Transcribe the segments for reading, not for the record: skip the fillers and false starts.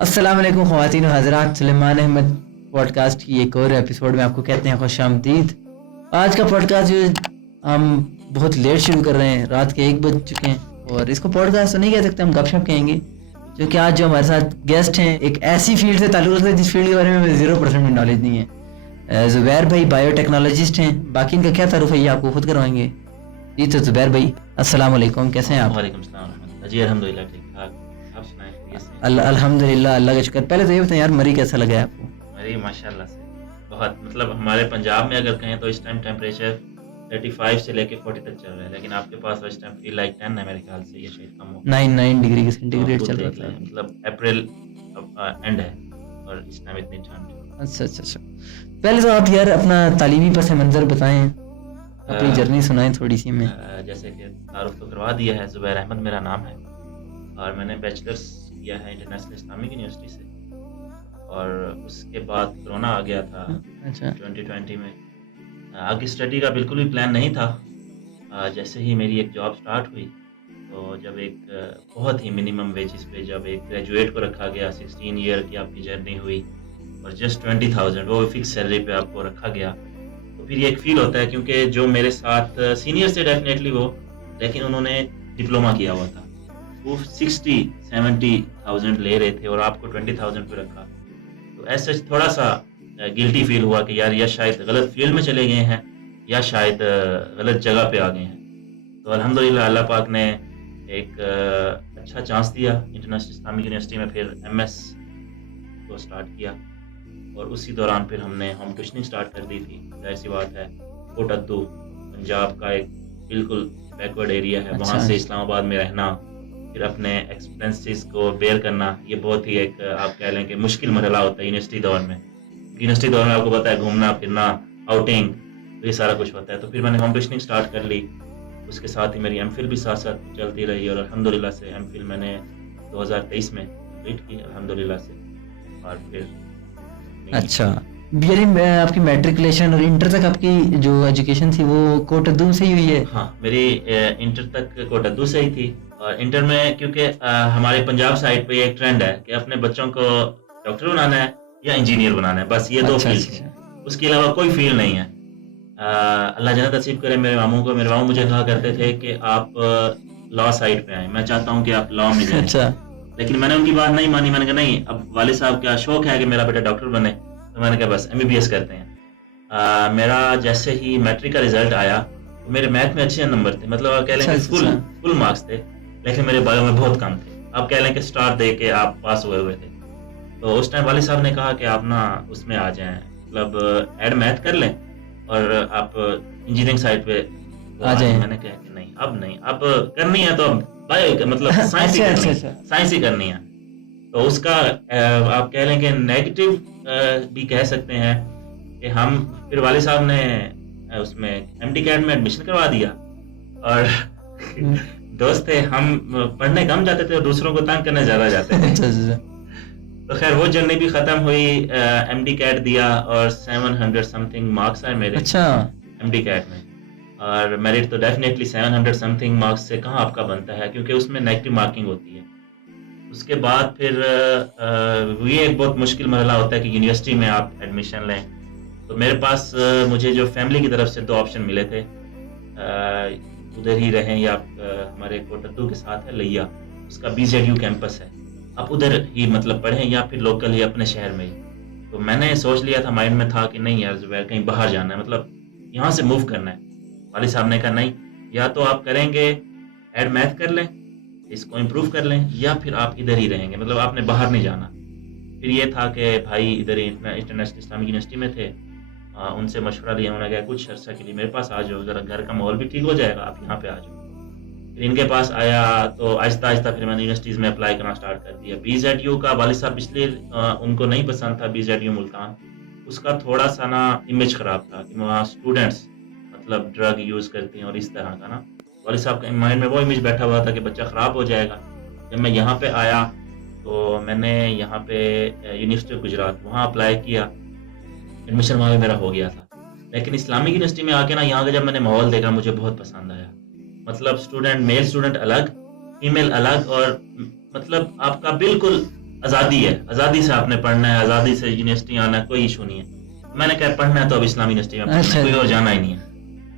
अस्सलाम वालेकुम ख़वातीन व हज़रात, सुलेमान अहमद पॉडकास्ट की एक और एपिसोड में आपको कहते हैं खुशामदीद। आज का पॉडकास्ट जो हम बहुत लेट शुरू कर रहे हैं, रात के 1 बज चुके हैं और इसको पॉडकास्ट तो नहीं कह सकते, हम गपशप कहेंगे, क्योंकि आज जो हमारे साथ गेस्ट हैं एक ऐसी फील्ड से ताल्लुक़ रखते हैं जिस फील्ड के बारे में हमें 0% भी नॉलेज नहीं है। ज़ुबैर भाई बायोटेक्नोलॉजिस्ट हैं, बाकी इनका क्या तारुफ है ये आपको खुद करवाएंगे। जी तो ज़ुबैर भाई अस्सलाम वालेकुम, कैसे हैं आप? वालेकुम सलाम। जी अल्हम्दुलिल्लाह ठीक ठाक, आप सुनाएं खैरियत से? अल्हम्दुलिल्लाह, अल्लाह का शुक्र। पहले तो ये बताएं यार, मरी कैसा लगा है आपको? अरे माशाल्लाह से बहुत, मतलब हमारे पंजाब में अगर कहें तो इस टाइम टेम्परेचर 35 से लेके 40 तक चल रहा है, लेकिन आपके पास इस टाइम फील लाइक 10 है मेरे ख्याल से, ये शायद कम हो। 9 डिग्री के सेंटीग्रेड खुद चल देख रहा लें, था। मतलब अप्रैल अब एंड है और इस टाइम इतनी ठंड। अच्छा। पहले तो आप यार अपना तालीमी पस मंज़र बताएं, अपनी जर्नी सुनाएं थोड़ी सी हमें। जैसे कि तारुफ तो करवा दिया है, ज़ुबैर अहमद मेरा नाम है और मैंने बैचलर्स किया है इंटरनेशनल इस्लामिक यूनिवर्सिटी से, और उसके बाद कोरोना आ गया था अच्छा 2020 में। आगे स्टडी का बिल्कुल भी प्लान नहीं था। जैसे ही मेरी एक जॉब स्टार्ट हुई, तो जब एक बहुत ही मिनिमम वेजेस पे जब एक ग्रेजुएट को रखा गया, 16 ईयर की आपकी जर्नी हुई और जस्ट 20,000 वो फिक्स सैलरी पे आपको रखा गया, तो फिर ये एक फ़ील होता है, क्योंकि जो मेरे साथ सीनियर थे डेफ़िनेटली वो, लेकिन उन्होंने डिप्लोमा किया हुआ था। वो 60-70,000 ले रहे थे और आपको 20,000 पे रखा। तो ऐसे थोड़ा-सा गिल्टी फ़ील हुआ कि यार या शायद गलत फ़ील्ड में चले गए हैं या शायद गलत जगह पे आ गए हैं। तो अल्हम्दुलिल्लाह अल्लाह पाक ने एक अच्छा चांस दिया इंटरनेशनल इस्लामिक यूनिवर्सिटी में, फिर एमएस को स्टार्ट किया और उसी दौरान फिर हमने होम ट्यूशनिंग स्टार्ट कर दी थी। ज़ाहिर-सी बात है, कोटद्दू पंजाब का एक बिल्कुल बैकवर्ड एरिया है, वहाँ से इस्लामाबाद में रहना, फिर अपने एक्सपेंसेस को बेयर करना, ये बहुत ही एक आप कह लें कि मुश्किल मरहला होता है यूनिवर्सिटी दौर में। यूनिवर्सिटी दौर में आपको पता है घूमना फिरना, आउटिंग, तो ये सारा कुछ होता है। तो फिर मैंने होम ट्यूशनिंग स्टार्ट कर ली, उसके साथ ही मेरी एमफिल भी साथ-साथ चलती रही और अल्हम्दुलिल्लाह से एमफिल मैंने 2023 में कंप्लीट की अल्हम्दुलिल्लाह से, और फिर अच्छा। यानी आपकी मैट्रिकुलेशन और इंटर तक आपकी जो एजुकेशन थी वो कोटद्दू से ही हुई है? हाँ, मेरी इंटर तक कोटद्दू से ही थी, और इंटर में क्योंकि हमारे पंजाब साइड पे एक ट्रेंड है कि अपने बच्चों को डॉक्टर बनाना है या इंजीनियर बनाना है, बस ये दो फील्ड थी, उसके अलावा कोई फील्ड नहीं है। अल्लाह जन्नत नसीब करे मेरे मामू मुझे कहा करते थे कि आप लॉ साइड पे आएँ, मैं चाहता हूँ कि आप लॉ में जाएँ। अच्छा। लेकिन मैंने उनकी बात नहीं मानी, मैंने कहा नहीं, अब वालिद साहब का शौक है कि मेरा बेटा डॉक्टर बने, तो मैंने कहा बस एमबीबीएस करते हैं। मेरा जैसे ही मैट्रिक का रिजल्ट आया, तो मेरे मैथ में अच्छे नंबर थे, मतलब आप कह लें कि फुल मार्क्स थे, लेकिन मेरे बायो में बहुत कम थे। आप कह लें कि स्टार दे के आप पास हुए थे। तो उस टाइम वालिद साहब ने कहा कि आप ना उसमें आ जाएँ, मतलब ऐड मैथ कर लें और आप इंजीनियरिंग साइड पे आ जाएँ। मैंने कहा कि नहीं, अब नहीं, अब करनी है तो बायो मतलब साइंस ही करनी है, साइंस ही करनी है। तो उसका आप कह लें कि नेगेटिव भी कह सकते हैं कि हम फिर वालिद साहब ने उसमें एमडी कैट में एडमिशन करवा दिया, और दोस्त थे हम, पढ़ने कम जाते थे और दूसरों को तंग करने ज़्यादा जाते थे। तो खैर वो जर्नी भी ख़त्म हुई, एमडी कैट दिया और 700 समथिंग मार्क्स आए मेरे एमडी कैट में, और मेरिट तो डेफिनेटली 700 समथिंग मार्क्स से कहाँ आपका बनता है, क्योंकि उसमें नेगेटिव मार्किंग होती है। उसके बाद फिर ये एक बहुत मुश्किल मरहला होता है कि यूनिवर्सिटी में आप एडमिशन लें। तो मेरे पास मुझे जो फैमिली की तरफ से 2 ऑप्शन मिले थे, उधर ही रहें या हमारे कोटद्दू के साथ है लिया, उसका बीजेडयू कैंपस है, आप उधर ही मतलब पढ़ें या फिर लोकल ही अपने शहर में ही। तो मैंने सोच लिया था, माइंड में था कि नहीं यार ज़ुबैर कहीं बाहर जाना है, मतलब यहाँ से मूव करना है। वालिद साहब ने कहा नहीं, या तो आप करेंगे ऐड मैथ कर लें, इसको इम्प्रूव कर लें, या फिर आप इधर ही रहेंगे, मतलब आपने बाहर नहीं जाना। फिर ये था कि भाई इधर ही इंटरनेशनल इस्लामिक यूनिवर्सिटी में थे, उनसे मशवरा लिया, उन्होंने कहा कुछ अर्सा के लिए मेरे पास आ जाओ, ज़रा घर का माहौल भी ठीक हो जाएगा, आप यहाँ पे आ जाओ। फिर इनके पास आया तो आहिस्ता फिर मैंने यूनिवर्सिटीज़ में अप्लाई करना स्टार्ट कर दिया। बीजेडयू का वालिद साहब इसलिए उनको नहीं पसंद था, बीजेडयू मुल्तान, उसका थोड़ा सा ना इमेज ख़राब था कि वहाँ स्टूडेंट्स मतलब ड्रग यूज़ करते हैं और इस तरह का ना, वालिद साहब के माइंड में वो इमेज बैठा हुआ था कि बच्चा ख़राब हो जाएगा। जब मैं यहाँ पे आया तो मैंने यहाँ पे यूनिवर्सिटी ऑफ गुजरात वहाँ अप्लाई किया, एडमिशन वहाँ भी मेरा हो गया था। लेकिन इस्लामिक यूनिवर्सिटी में आके ना यहाँ का जब मैंने माहौल देखा मुझे बहुत पसंद आया। मतलब स्टूडेंट, मेल स्टूडेंट अलग, फीमेल अलग, और मतलब आपका बिल्कुल आज़ादी है, आज़ादी से आपने पढ़ना है, आज़ादी से यूनिवर्सिटी आना है, कोई इशू नहीं है। मैंने कहा पढ़ना है तो अब इस्लामी यूनिवर्सिटी में पढ़ना है, अच्छा कोई और जाना ही नहीं है।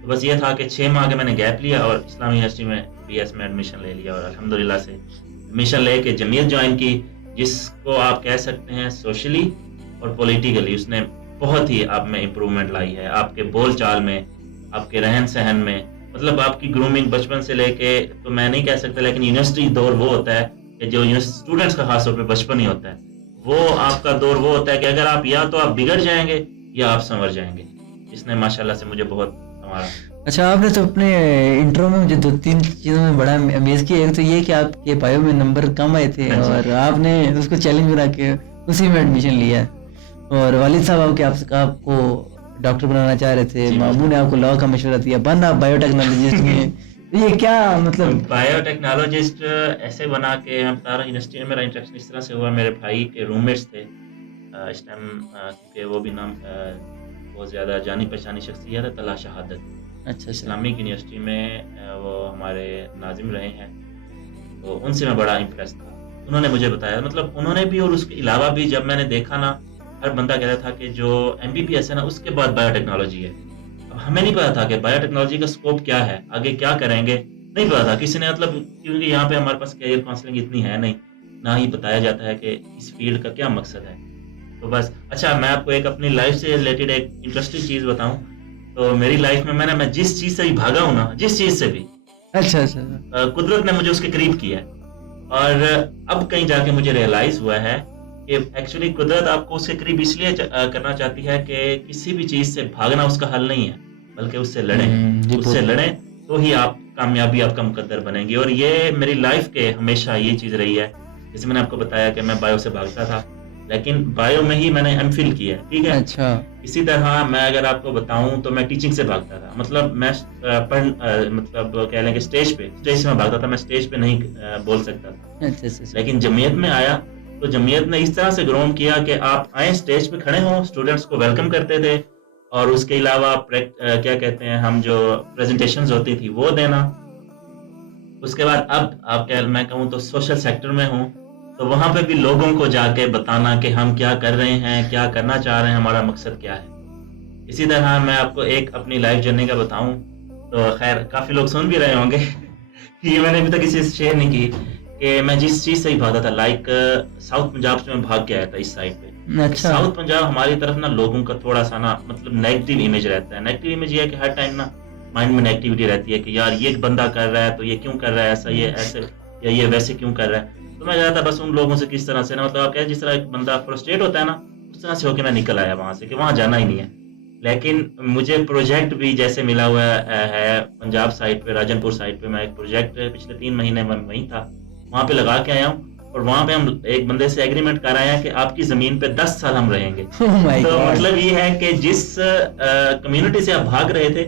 तो बस ये था कि 6 माह के मैंने गैप लिया और इस्लामी यूनिवर्सिटी में बीएस में एडमिशन ले लिया और अल्हम्दुलिल्लाह से एडमिशन लेके जमीयत ज्वाइन की, जिसको आप कह सकते हैं सोशली और पॉलिटिकली उसने बहुत ही आप में इम्प्रूवमेंट लाई है। आपके बोलचाल में, आपके रहन-सहन में, मतलब आपकी ग्रूमिंग बचपन से लेके, तो मैं नहीं कह सकता, लेकिन यूनिवर्सिटी दौर वो होता है कि जो स्टूडेंट्स का खास तौर पे बचपन ही होता है। वो आपका दौर वो होता है कि अगर आप या तो आप बिगड़ जाएँगे या आप संवर जाएँगे। इसने माशाल्लाह से मुझे बहुत संवारा। अच्छा, आपने तो अपने इंट्रो में मुझे 2-3 चीज़ों में बड़ा अमेज़ किया। एक तो ये कि आपके बायो में नंबर कम आए थे हाँ जी। और आपने उसको चैलेंज बना के उसी में एडमिशन लिया। और वालिद साहब आपको डॉक्टर बनाना चाह रहे थे, जी, मामू ने आपको लॉ का मशवरा दिया, बना बायोटेक्नोलॉजिस्ट में। तो ये क्या मतलब? बायोटेक्नोलॉजिस्ट ऐसे बना के हम तारा यूनिवर्सिटी में मेरा इंटरेक्शन इस तरह से हुआ। मेरे भाई के रूममेट्स थे इस टाइम, क्योंकि वो भी नाम बहुत ज़्यादा जानी पहचानी शख्सियत है, तला शहादत अच्छा। इस्लामिक यूनिवर्सिटी में वो हमारे नाजिम रहे हैं। तो उनसे मैं बड़ा इम्प्रेस था। उन्होंने मुझे बताया, मतलब उन्होंने भी और उसके अलावा भी जब मैंने देखा ना, हर बंदा कहता था कि जो एमबीबीएस है ना उसके बाद बायोटेक्नोलॉजी है। अब हमें नहीं पता था कि बायोटेक्नोलॉजी का स्कोप क्या है, आगे क्या करेंगे, नहीं पता था किसी ने, मतलब क्योंकि यहाँ पे हमारे पास करियर काउंसलिंग इतनी है नहीं, ना ही बताया जाता है कि इस फील्ड का क्या मकसद है। तो बस अच्छा, मैं आपको एक अपनी लाइफ से रिलेटेड एक इंटरेस्टिंग चीज़ बताऊँ। तो मेरी लाइफ में मैं जिस चीज़ से भी भागा हूँ ना, जिस चीज़ से भी, अच्छा। कुदरत ने मुझे उसके करीब किया है। और अब कहीं जाके मुझे रियलाइज़ हुआ है कि एक्चुअली कुदरत आपको उसके करीब इसलिए करना चाहती है कि किसी भी चीज़ से भागना उसका हल नहीं है, बल्कि उससे लड़ें। जी, उससे लड़ें तो ही आप कामयाबी आपका मुकद्दर बनेगी। और ये मेरी लाइफ़ के हमेशा ये चीज़ रही है। जैसे मैंने आपको बताया कि मैं बायो से भागता था, लेकिन बायो में ही मैंने एमफिल किया है, ठीक है? अच्छा। इसी तरह मैं अगर आपको बताऊँ तो मैं टीचिंग से भागता था। मतलब मैं मतलब कह लें कि स्टेज से मैं भागता था, मैं स्टेज पे नहीं बोल सकता था। अच्छा। लेकिन जमीयत में आया तो जमीयत ने इस तरह से ग्रोम किया कि आप आए, स्टेज पे खड़े हों, स्टूडेंट्स को वेलकम करते थे और उसके अलावा क्या कहते हैं, हम जो प्रेजेंटेशंस होती थी वो देना। उसके बाद अब आप क्या मैं कहूँ तो सोशल सेक्टर में हूँ, तो वहाँ पे भी लोगों को जाके बताना कि हम क्या कर रहे हैं, क्या करना चाह रहे हैं, हमारा मकसद क्या है। इसी तरह मैं आपको एक अपनी लाइफ जर्नी का बताऊँ, तो खैर काफ़ी लोग सुन भी रहे होंगे ये मैंने अभी तक किसी से शेयर नहीं की कि मैं जिस चीज़ से ही भागा था, लाइक साउथ पंजाब से मैं भाग के आया था इस साइड पे। अच्छा। साउथ पंजाब हमारी तरफ ना लोगों का थोड़ा-सा ना मतलब नेगेटिव इमेज रहता है। नेगेटिव इमेज ये है कि हर टाइम ना माइंड में नेगेटिविटी रहती है कि यार ये बंदा कर रहा है तो ये क्यों कर रहा है ऐसा, ये ऐसे या ये वैसे क्यों कर रहा है। तो मैं गया था बस उन लोगों से किस तरह से ना, मतलब आप कहें जिस तरह एक बंदा फ्रस्ट्रेट होता है ना, उस तरह से होके मैं निकल आया वहाँ से कि वहाँ जाना ही नहीं है। लेकिन मुझे प्रोजेक्ट भी जैसे मिला हुआ है पंजाब साइड पे, राजनपुर साइड पे। मैं एक प्रोजेक्ट पिछले 3 महीने में वहीं था, वहाँ पे लगा के आया हूँ। और वहाँ पे हम एक बंदे से एग्रीमेंट कर आए हैं कि आपकी ज़मीन पे 10 साल हम रहेंगे। ओह माय तो गॉड! मतलब ये है कि जिस कम्युनिटी से आप भाग रहे थे,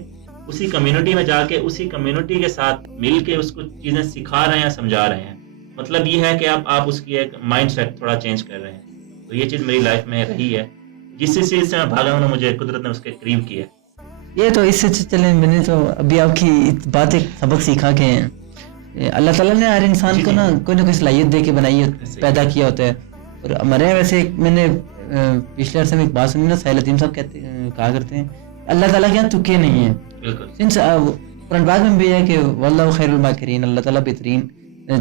उसी कम्युनिटी में जाके उसी कम्युनिटी के साथ मिल के उसको चीज़ें सिखा रहे हैं, समझा रहे हैं। मतलब ये है कि आप उसकी एक माइंडसेट थोड़ा चेंज कर रहे हैं। तो ये चीज़ मेरी लाइफ में रही है। जिस चीज़ से मैं भागा हूँ ना, मुझे कुदरत ने उसके करीब किया। ये तो इससे चले, मैंने तो अभी आपकी बात एक सबक सीखा कि अल्लाह ताला ने हर इंसान को ना कोई सलाहियत दे के बनाई है, पैदा किया होता है। और हमारे यहाँ वैसे मैंने पिछले अर्से में एक बात सुनी ना, साहिल अजीम साहब कहा करते हैं अल्लाह ताला के यहाँ तुके नहीं है। बिल्कुल। सिंस कुरान पाक में भी है कि वल्लाहु खैरुल माकिरीन, अल्लाह ताला बेहतरीन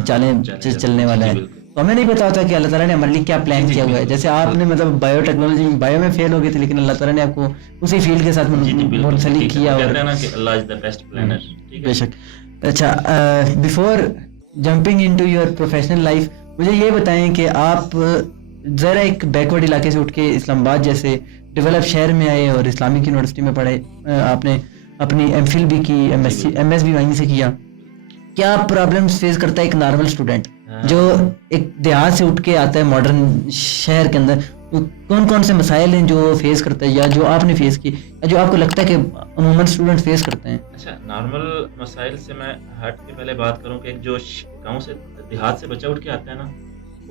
चलने वाला है। तो हमें नहीं पता होता कि अल्लाह ताला ने हमारे लिए क्या प्लान किया हुआ है। जैसे आपने मतलब बायोटेक्नोलॉजी में बायो में फेल हो गए थे, लेकिन अल्लाह ताला ने आपको उसी फील्ड के साथ मुंसलिक किया। कहते हैं ना कि अल्लाह इज द बेस्ट प्लानर। ठीक है, बेशक। अच्छा, before jumping into your professional life, मुझे ये बताएं कि आप ज़रा एक बैकवर्ड इलाके से उठ के इस्लामाबाद जैसे डेवलप शहर में आए और इस्लामिक यूनिवर्सिटी में पढ़े, आपने अपनी एमफिल भी की, एमएस भी वहीं से किया। क्या प्रॉब्लम्स फेस करता है एक नॉर्मल स्टूडेंट जो एक देहात से उठ के आता है मॉडर्न शहर के अंदर? कौन कौन से मसाइल हैं जो फेस करता है, या जो आपने फेस की, या जो आपको लगता है कि अमूमन स्टूडेंट फेस करते हैं? अच्छा, नॉर्मल मसाइल से मैं हट के पहले बात करूं कि एक जो गांव से देहात से बच्चा उठ के आता है ना,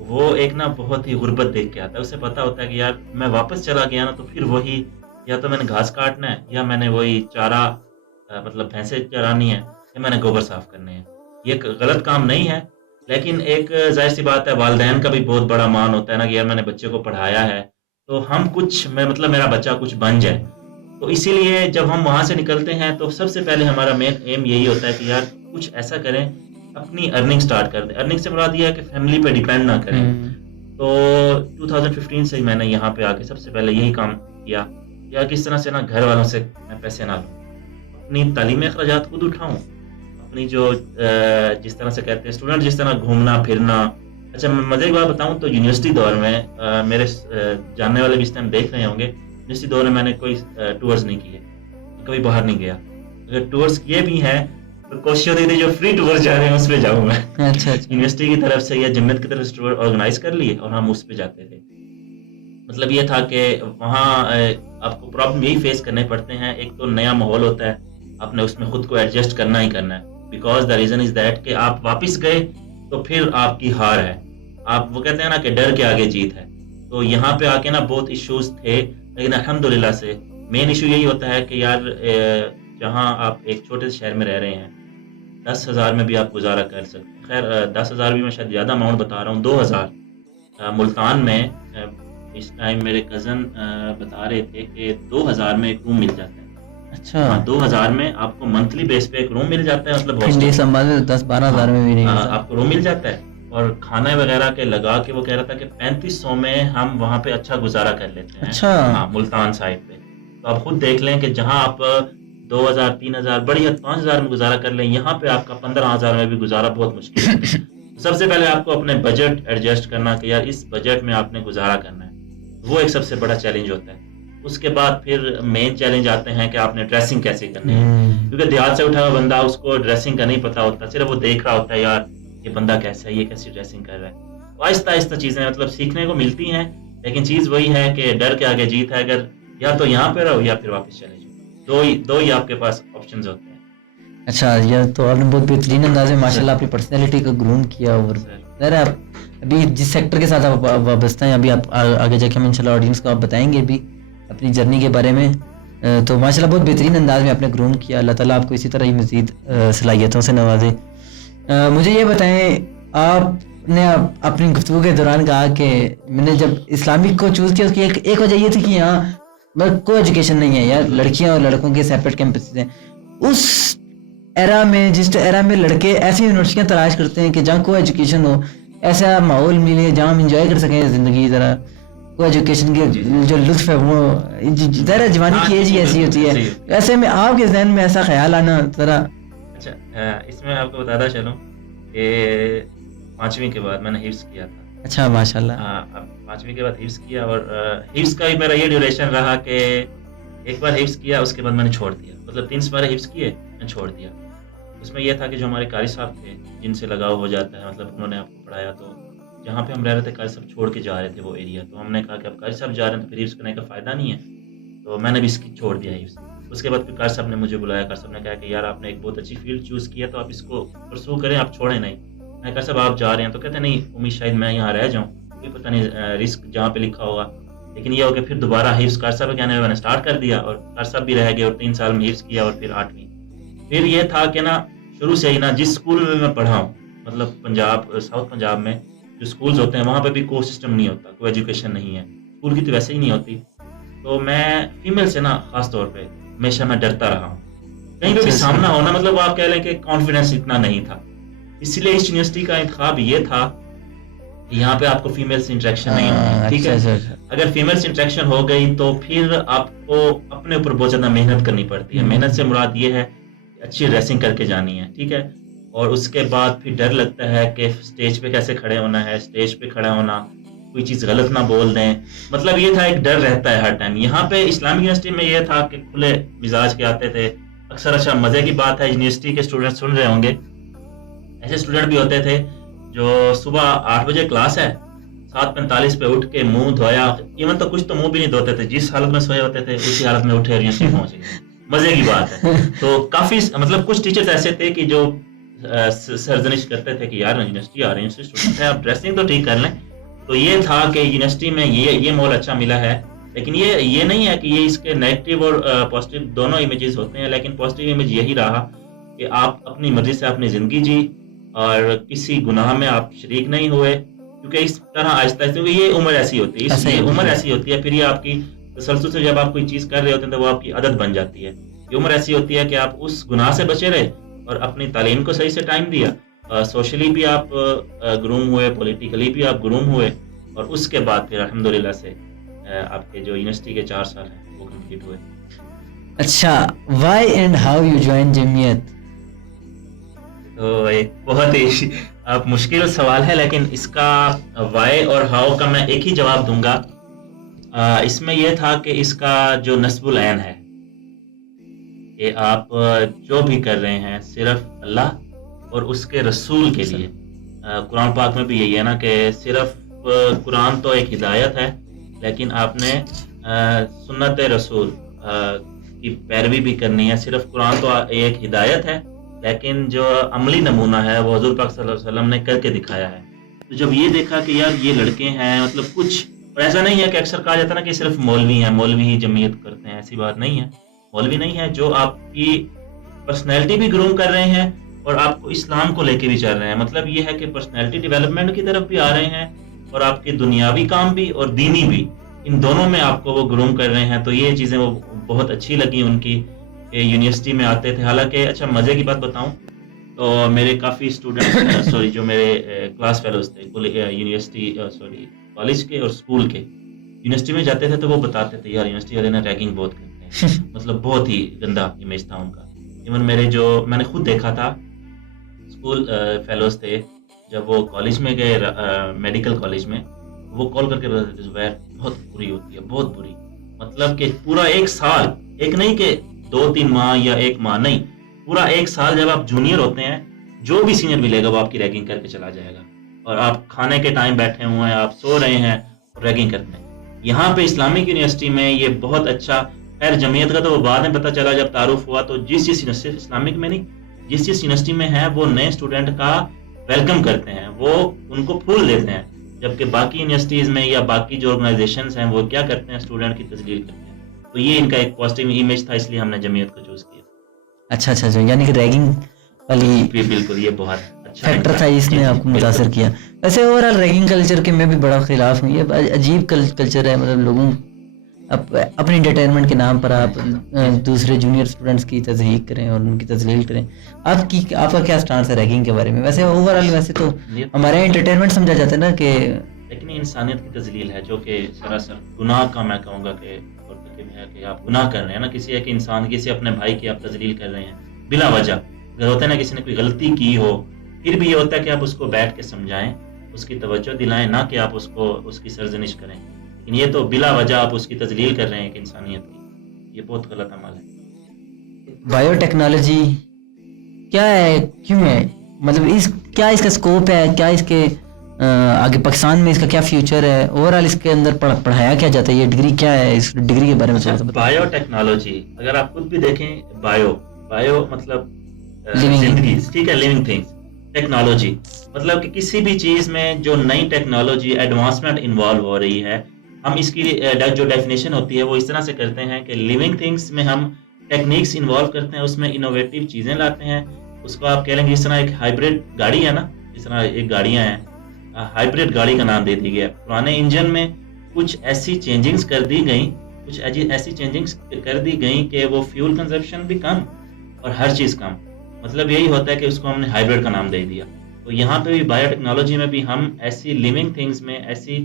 वो एक ना बहुत ही गुर्बत देख के आता है। उसे पता होता है कि यार मैं वापस चला गया ना तो फिर वही, या तो मैंने घास काटना है, या मैंने वही चारा मतलब भैंसे चरानी है, या मैंने गोबर साफ करने हैं। ये गलत काम नहीं है, लेकिन एक जाहिर सी बात है, वालिदैन का भी बहुत बड़ा मान होता है ना कि यार मैंने बच्चे को पढ़ाया है, तो हम कुछ मैं मतलब मेरा बच्चा कुछ बन जाए। तो इसीलिए जब हम वहाँ से निकलते हैं तो सबसे पहले हमारा मेन एम यही होता है कि यार कुछ ऐसा करें, अपनी अर्निंग स्टार्ट कर दें। अर्निंग से मुराद ये है कि फैमिली पे डिपेंड ना करें। तो 2015 से ही मैंने यहाँ पे आके सबसे पहले यही काम किया, या किस तरह से ना घर वालों से मैं पैसे ना लूँ, अपनी तालीमी अखराजात खुद उठाऊँ, अपनी जो जिस तरह से कहते हैं स्टूडेंट जिस तरह घूमना फिरना। अच्छा, मैं मजे की बात बताऊं तो यूनिवर्सिटी दौर में मेरे जानने वाले भी इस टाइम देख रहे होंगे, यूनिवर्सिटी दौर में मैंने कोई टूर्स नहीं किए, कभी बाहर नहीं गया। अगर टूर्स किए भी हैं तो कोशिश होती थी जो फ्री टूर जा रहे हैं उस पे जाऊँ मैं। अच्छा यूनिवर्सिटी की तरफ से या जन्नत की तरफ से टूर ऑर्गेनाइज कर लिए और हम उस पे जाते थे। मतलब ये था कि वहाँ आपको प्रॉब्लम यही फेस करने पड़ते हैं। एक तो नया माहौल होता है, आपने उसमें खुद को एडजस्ट करना ही करना है। Because the reason is that कि आप वापस गए तो फिर आपकी हार है। आप वो कहते हैं ना कि डर के आगे जीत है। तो यहाँ पे आके ना बहुत इश्यूज थे, लेकिन अल्हम्दुलिल्लाह से मेन इशू यही होता है कि यार जहाँ आप एक छोटे से शहर में रह रहे हैं, 10,000 में भी आप गुजारा कर सकते हैं। खैर 10,000 भी मैं शायद ज़्यादा अमाउंट बता रहा हूँ, 2,000 मुल्तान में इस टाइम मेरे कज़न बता रहे थे कि 2,000 में एक रूम मिल जाता है। अच्छा हाँ, 2,000 में आपको मंथली बेस पे एक रूम मिल जाता है, मतलब पिंडी हॉस्टल। संभाल 10-12 हज़ार में भी नहीं मिलता। आपको रूम मिल जाता है और खाने वगैरह के लगा के वो कह रहा था कि 3500 में हम वहाँ पे अच्छा गुजारा कर लेते हैं। अच्छा हाँ, मुल्तान साइड पे। तो आप खुद देख लें कि जहाँ आप 2,000 3,000 बड़ी हद 5,000 में गुजारा कर लें, यहाँ पे आपका 15,000 में भी गुजारा बहुत मुश्किल है। सबसे पहले आपको अपने बजट एडजस्ट करना कि यार इस बजट में आपने गुजारा करना है, वो एक सबसे बड़ा चैलेंज होता है। उसके बाद फिर मेन चैलेंज आते हैं कि आपने ड्रेसिंग कैसे करनी है, क्योंकि देहात से उठा हुआ बंदा, उसको ड्रेसिंग का नहीं पता होता, सिर्फ वो देख रहा होता है यार ये बंदा कैसा है, ये कैसी ड्रेसिंग कर रहा है। तो आहिस्ता आहिस्ता चीजें मतलब सीखने को मिलती हैं, लेकिन चीज वही है कि डर के आगे जीत है। अगर या तो यहाँ पे रहो या फिर वापस चले जाओ, दो ही आपके पास ऑप्शंस होते हैं। अच्छा, यह तो आपने बहुत बेहतरीन अंदाज में माशाल्लाह अपनी पर्सनैलिटी को ग्रूम किया। और ज़रा आप अभी जिस सेक्टर के साथ आप वाबस्ता हैं, अभी आप आगे जाके हम इंशाल्लाह ऑडियंस को आप बताएंगे भी अपनी जर्नी के बारे में। तो माशाल्लाह बहुत बेहतरीन अंदाज में आपने ग्रूम किया। अल्लाह ताला आपको इसी तरह ही मज़ीद सलाहियतों से नवाजे। मुझे ये बताएं, आपने अपनी गुफ्तगू के दौरान कहा कि मैंने जब इस्लामिक को चूज़ किया, उसकी एक वजह ये थी कि यहाँ कोई एजुकेशन नहीं है यार, लड़कियां और लड़कों के सेपरेट कैंपस हैं। उस एरा में, जिस एरा में लड़के ऐसी यूनिवर्सिटियां तलाश करते हैं कि जहाँ कोई एजुकेशन हो, ऐसा माहौल मिले जहाँ हम इंजॉय कर सकें ज़िंदगी। ज़रा को एजुकेशन के जो लुत्फ है वो ज़रा जवानी की एज ही ऐसी होती है, ऐसे में आपके जहन में ऐसा ख्याल आना ज़रा। अच्छा, इसमें आपको बताता चलूं कि 5वीं के बाद मैंने हिफ्स किया था। अच्छा माशाल्लाह। अब 5वीं के बाद हिफ्स किया, और हिफ्स का भी मेरा ये ड्यूरेशन रहा कि एक बार हिफ्स किया उसके बाद मैंने छोड़ दिया। मतलब 3 बार हिफ्स किए, मैं छोड़ दिया। उसमें यह था कि जो हमारे कारी साहब थे जिनसे लगाव हो जाता है, मतलब उन्होंने आपको पढ़ाया, तो जहाँ पे हम रह रहे थे कारी साहब छोड़ के जा रहे थे वो एरिया। तो हमने कहा कि अब कारी साहब जा रहे हैं तो फिर हिफ्स करने का फ़ायदा नहीं है, तो मैंने भी इसकी छोड़ दिया हिफ्स। उसके बाद फिर कार साहब ने मुझे बुलाया। कार साहब ने कहा कि यार आपने एक बहुत अच्छी फील्ड चूज़ किया, तो आप इसको परसू करें, आप छोड़ें नहीं। मैं कार साहब आप जा रहे हैं, तो कहते नहीं उम्मीद शायद मैं यहाँ रह जाऊँ, कोई पता नहीं रिस्क जहाँ पे लिखा होगा। लेकिन ये हो कि फिर दोबारा हिफ्स कार साहब के कहने में मैंने स्टार्ट कर दिया, और कार साहब भी रह गए और 3 साल में हिफ्स किया, और फिर 8वीं। फिर ये था कि ना शुरू से ही ना जिस स्कूल में मैं पढ़ा हूँ, मतलब पंजाब साउथ पंजाब में जो स्कूल्स होते हैं वहाँ पे भी कोई सिस्टम नहीं होता, कोई एजुकेशन नहीं है, स्कूल की तो वैसे ही नहीं होती। तो मैं फीमेल से ना खास तौर पे हमेशा मैं डरता रहा हूँ, कहीं पे भी सामना होना, मतलब आप कह लें कि कॉन्फिडेंस इतना नहीं था। इसलिए इस यूनिवर्सिटी का इंतखाब ये था कि यहाँ पे आपको फीमेल से इंटरेक्शन नहीं होगी, ठीक है। अगर फीमेल से इंटरेक्शन हो गई तो फिर आपको अपने ऊपर बहुत ज्यादा मेहनत करनी पड़ती है। मेहनत से मुराद ये है अच्छी ड्रेसिंग करके जानी है, ठीक है। और उसके बाद फिर डर लगता है कि स्टेज पे कैसे खड़े होना है, स्टेज पे खड़ा होना, कोई चीज़ गलत ना बोल दें, मतलब ये था, एक डर रहता है हर टाइम। यहाँ पे इस्लामिक यूनिवर्सिटी में ये था कि खुले मिजाज के आते थे अक्सर। अच्छा, मज़े की बात है, यूनिवर्सिटी के स्टूडेंट सुन रहे होंगे, ऐसे स्टूडेंट भी होते थे जो सुबह 8 बजे क्लास है, 7:45 पे उठ के मुंह धोया, इवन तो कुछ तो मुंह भी नहीं धोते थे, जिस हालत में सोए होते थे उसी हालत में उठे और यूनिवर्सिटी पहुंच गए। मजे की बात है। तो काफी मतलब कुछ टीचर्स ऐसे थे कि जो सर्जनिश करते थे कि यार यूनिवर्सिटी आ रही है, स्टूडेंट है, आप ड्रेसिंग तो ठीक कर लें। तो ये था कि यूनिवर्सिटी में ये मोल अच्छा मिला है। लेकिन ये नहीं है कि ये इसके नेगेटिव और पॉजिटिव दोनों इमेजेस होते हैं, लेकिन पॉजिटिव इमेज यही रहा कि आप अपनी मर्जी से अपनी जिंदगी जी, और किसी गुनाह में आप शरीक नहीं हुए, क्योंकि इस तरह आहिस्ता आहिस्ता, क्योंकि ये उम्र ऐसी होती है, ऐसा ही ये होता उम्र है। ऐसी होती है, फिर ये आपकी तसलसल से जब आप कोई चीज़ कर रहे होते हैं तो वो आपकी आदत बन जाती है। ये उम्र ऐसी होती है कि आप उस गुनाह से बचे रहे और अपनी तालीम को सही से टाइम दिया, सोशली भी आप ग्रूम हुए, पॉलिटिकली भी आप ग्रूम हुए, और उसके बाद फिर अल्हम्दुलिल्लाह से आपके जो यूनिवर्सिटी के 4 साल हैं वो कंप्लीट हुए। अच्छा, why and how you join Jamiat? तो एक बहुत ही अब मुश्किल सवाल है, लेकिन इसका व्हाई और हाउ का मैं एक ही जवाब दूंगा। इसमें यह था कि इसका जो नस्बुल ऐन है कि आप जो भी कर रहे हैं सिर्फ अल्लाह और उसके रसूल के लिए। कुरान पाक में भी यही है ना कि सिर्फ कुरान तो एक हिदायत है, लेकिन आपने सुन्नत रसूल की पैरवी भी करनी है। सिर्फ कुरान तो एक हिदायत है, लेकिन जो अमली नमूना है वो हुज़ूर पाक सल्लल्लाहु अलैहि वसल्लम ने करके दिखाया है। तो जब ये देखा कि यार ये लड़के हैं, मतलब कुछ, और ऐसा नहीं है कि अक्सर कहा जाता है ना कि सिर्फ मौलवी हैं, मौलवी ही जमीयत करते हैं, ऐसी बात नहीं है। मौलवी नहीं है, जो आपकी पर्सनैलिटी भी ग्रूम कर रहे हैं और आपको इस्लाम को लेके भी चल रहे हैं। मतलब ये है कि पर्सनैलिटी डेवलपमेंट की तरफ भी आ रहे हैं और आपके दुनियावी काम भी और दीनी भी, इन दोनों में आपको वो ग्रूम कर रहे हैं। तो ये चीज़ें वो बहुत अच्छी लगी उनकी कि यूनिवर्सिटी में आते थे। हालांकि अच्छा, मज़े की बात बताऊं तो मेरे काफ़ी स्टूडेंट्स सॉरी जो मेरे क्लास फेलोज थे यूनिवर्सिटी सॉरी कॉलेज के और स्कूल के, यूनिवर्सिटी में जाते थे तो वो बताते थे यार यूनिवर्सिटी वाले ना रैगिंग बहुत करते हैं। मतलब बहुत ही गंदा इमेज था उनका। इवन मेरे जो मैंने खुद देखा था स्कूल फेलोज थे, जब वो कॉलेज में गए मेडिकल कॉलेज में, वो कॉल करके बताते थे जुबैर बहुत बुरी होती है, बहुत बुरी। मतलब कि पूरा एक साल, एक नहीं कि 2-3 माह या 1 माह नहीं, पूरा 1 साल जब आप जूनियर होते हैं, जो भी सीनियर मिलेगा वो आपकी रैगिंग करके चला जाएगा। और आप खाने के टाइम बैठे हुए हैं, आप सो रहे हैं और रैगिंग करते हैं। यहाँ पे इस्लामिक यूनिवर्सिटी में ये बहुत अच्छा, खैर जमीयत का तो वो बाद में पता चला जब तारुफ हुआ। तो जिस यूनिवर्सिटी, इस्लामिक में नहीं, जिस यूनिवर्सिटी में है वो नए स्टूडेंट का वेलकम करते हैं, वो उनको फूल देते हैं। जबकि बाकी यूनिवर्सिटीज में या बाकी जो ऑर्गेनाइजेशंस हैं वो क्या करते हैं, स्टूडेंट की तजलील करते हैं। तो ये इनका एक पॉजिटिव इमेज था, इसलिए हमने जमीयत को चूज किया। अच्छा अच्छा अच्छा, यानी कि रैगिंग वाली बिल्कुल, ये बहुत अच्छा फैक्टर था जिसने आपको मुतासर किया। वैसे ओवरऑल रैगिंग कल्चर के मैं भी बड़ा खिलाफ हूँ। ये अजीब कल्चर है। मतलब लोगों अपनी एंटरटेनमेंट के नाम पर आप दूसरे जूनियर स्टूडेंट्स की तज़हीक करें और उनकी तजलील करें। आपका क्या स्टांस है रैगिंग के बारे में? वैसे ओवरऑल वैसे तो हमारा एंटरटेनमेंट समझा जाता है ना कि, लेकिन इंसानियत की तजलील है जो कि सरासर गुनाह का, मैं कहूँगा कि है कि आप गुनाह कर रहे हैं ना, किसी एक इंसान, किसी अपने भाई की आप तजलील कर रहे हैं बिला वजह। अगर होता है ना किसी ने कोई गलती की हो, फिर भी ये होता है कि आप उसको बैठ के समझाएं, उसकी तवज्जो दिलाएं, ना कि आप उसको उसकी सरजनिश करें। लेकिन ये तो बिला वजह आप उसकी तजलील कर रहे हैं एक इंसानियत की, ये बहुत गलत अमल है। बायोटेक्नोलॉजी क्या है, क्यों है, मतलब क्या इसका स्कोप है, क्या इसके आगे पाकिस्तान में इसका क्या फ्यूचर है, ओवरऑल इसके अंदर पढ़ाया क्या जाता है, ये डिग्री क्या है, इस डिग्री के बारे में थोड़ा सा बताओ। बायोटेक्नोलॉजी, अगर आप खुद भी देखें, बायो मतलब जिंदगी, ठीक है, लिविंग थिंग्स। टेक्नोलॉजी मतलब कि किसी भी चीज में जो नई टेक्नोलॉजी एडवांसमेंट इन्वॉल्व हो रही है, हम इसकी जो डेफिनेशन होती है वो इस तरह से करते हैं कि लिविंग थिंग्स में हम टेक्निक्स इन्वॉल्व करते हैं, उसमें इनोवेटिव चीजें लाते हैं। उसको आप कह लेंगे, इस तरह एक हाइब्रिड गाड़ी है ना, इस तरह एक गाड़ियां हैं, हाइब्रिड गाड़ी का नाम दे दी गया। पुराने इंजन में कुछ ऐसी चेंजिंग्स कर दी गई, कुछ ऐसी चेंजिंग्स कर दी गई कि वो फ्यूल कंजप्शन भी कम और हर चीज कम। मतलब यही होता है कि उसको हमने हाइब्रिड का नाम दे दिया। तो यहाँ पे भी बायोटेक्नोलॉजी में भी हम ऐसी लिविंग थिंग्स में ऐसी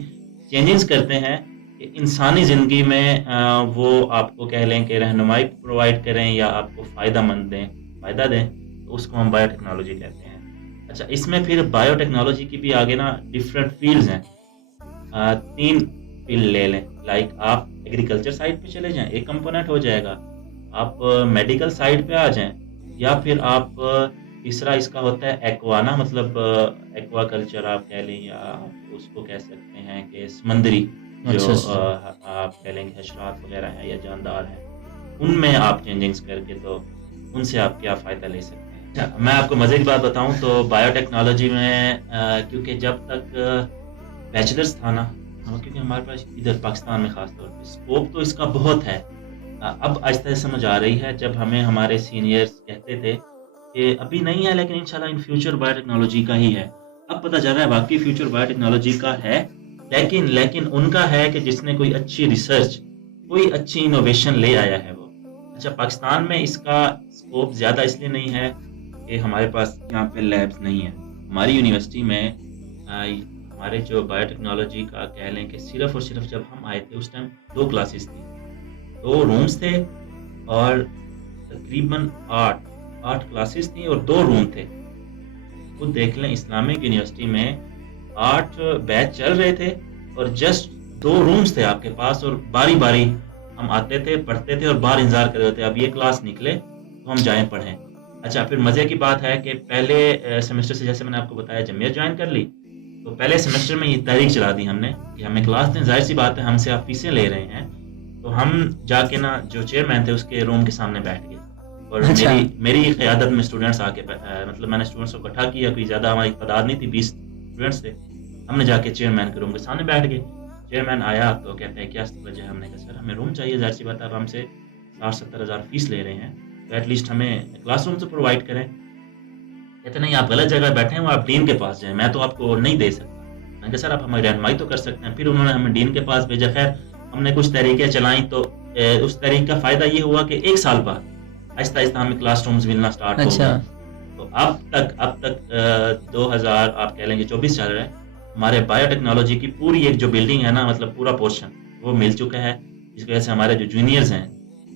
चेंजेस करते हैं कि इंसानी ज़िंदगी में वो आपको कह लें कि रहनुमाई प्रोवाइड करें या आपको फ़ायदा दें, तो उसको हम बायोटेक्नोलॉजी कहते हैं। अच्छा, इसमें फिर बायोटेक्नोलॉजी की भी आगे ना डिफरेंट फील्ड्स हैं। 3 फील्ड ले लें, लाइक आप एग्रीकल्चर साइड पे चले जाएं, एक कंपोनेंट हो जाएगा। आप मेडिकल साइड पे आ जाएं, या फिर आप तीसरा इसका होता है एक्वाना, मतलब एक्वा कल्चर आप कह लें, या आप उसको कह सकते हैं कि समंदरी जो आप कह लेंगे हशरात वगैरह हैं या जानदार हैं, उनमें आप चेंजिंग्स करके तो उनसे आप क्या फ़ायदा ले सकते हैं। अच्छा, मैं आपको मज़े की बात बताऊं तो बायोटेक्नोलॉजी में क्योंकि जब तक बैचलर्स था ना, क्योंकि हमारे पास इधर पाकिस्तान में ख़ास तौर पे स्कोप तो इसका बहुत है। अब आहिस्ता समझ आ रही है, जब हमें हमारे सीनियर्स कहते थे कि अभी नहीं है, लेकिन इंशाल्लाह इन फ्यूचर बायोटेक्नोलॉजी का ही है। अब पता चल रहा है बाकी फ्यूचर बायोटेक्नोलॉजी का है, लेकिन उनका है कि जिसने कोई अच्छी रिसर्च, कोई अच्छी इनोवेशन ले आया है वो। अच्छा, पाकिस्तान में इसका स्कोप ज़्यादा इसलिए नहीं है कि हमारे पास यहाँ पे लैब्स नहीं है। हमारी यूनिवर्सिटी में हमारे जो बायोटेक्नोलॉजी का कह लें कि सिर्फ और सिर्फ जब हम आए थे उस टाइम 2 क्लासेस थी, 2 रूम्स थे और तकरीबन 8 क्लासेस थी और 2 रूम थे। खुद देख लें, इस्लामिक यूनिवर्सिटी में 8 बैच चल रहे थे और जस्ट 2 रूम्स थे आपके पास, और बारी-बारी हम आते थे, पढ़ते थे और बाहर इंतज़ार कर रहे थे अब ये क्लास निकले तो हम जाएँ पढ़ें। अच्छा, फिर मज़े की बात है कि पहले सेमेस्टर से, जैसे मैंने आपको बताया, जमीयत ज्वाइन कर ली, तो पहले सेमेस्टर में ये तहरीक चला दी हमने कि हमें क्लास दें। ज़ाहिर सी बात है, हमसे आप फीसें ले रहे हैं, तो हम जाके ना जो चेयरमैन थे उसके रूम के सामने बैठ गए और अच्छा। मेरी क़यादत में स्टूडेंट्स आके मतलब मैंने स्टूडेंट्स को इकट्ठा किया, कोई ज़्यादा हमारी तादाद नहीं थी, 20 स्टूडेंट्स थे। हमने जाके चेयरमैन के रूम के सामने बैठ गए। चेयरमैन आया तो कहते हैं क्या वजह है? हमने कहा सर हमें रूम चाहिए, ज़ाहिर सी बात है आप हमसे 60-70 हज़ार फीस ले रहे हैं, तो एटलीस्ट हमें क्लासरूम तो प्रोवाइड करें। कहते नहीं, आप गलत जगह बैठे हैं, वो आप डीन के पास जाएँ, मैं तो आपको नहीं दे सकता। मैंने कहा सर आप हमारी रहनुमाई तो कर सकते हैं। फिर उन्होंने हमें डीन के पास भेजा। खैर हमने कुछ तरीके चलाई तो उस तरीके का फ़ायदा ये हुआ कि 1 साल बाद आहिस्ता-आहिस्ता हमें क्लासरूम्स मिलना स्टार्ट हो अच्छा। गए। तो अब तक 2000 आप कह लेंगे 24 चल रहा है, हमारे बायोटेक्नोलॉजी की पूरी एक जो बिल्डिंग है ना, मतलब पूरा पोर्शन वो मिल चुका है। जिसकी वजह से हमारे जो जूनियर्स हैं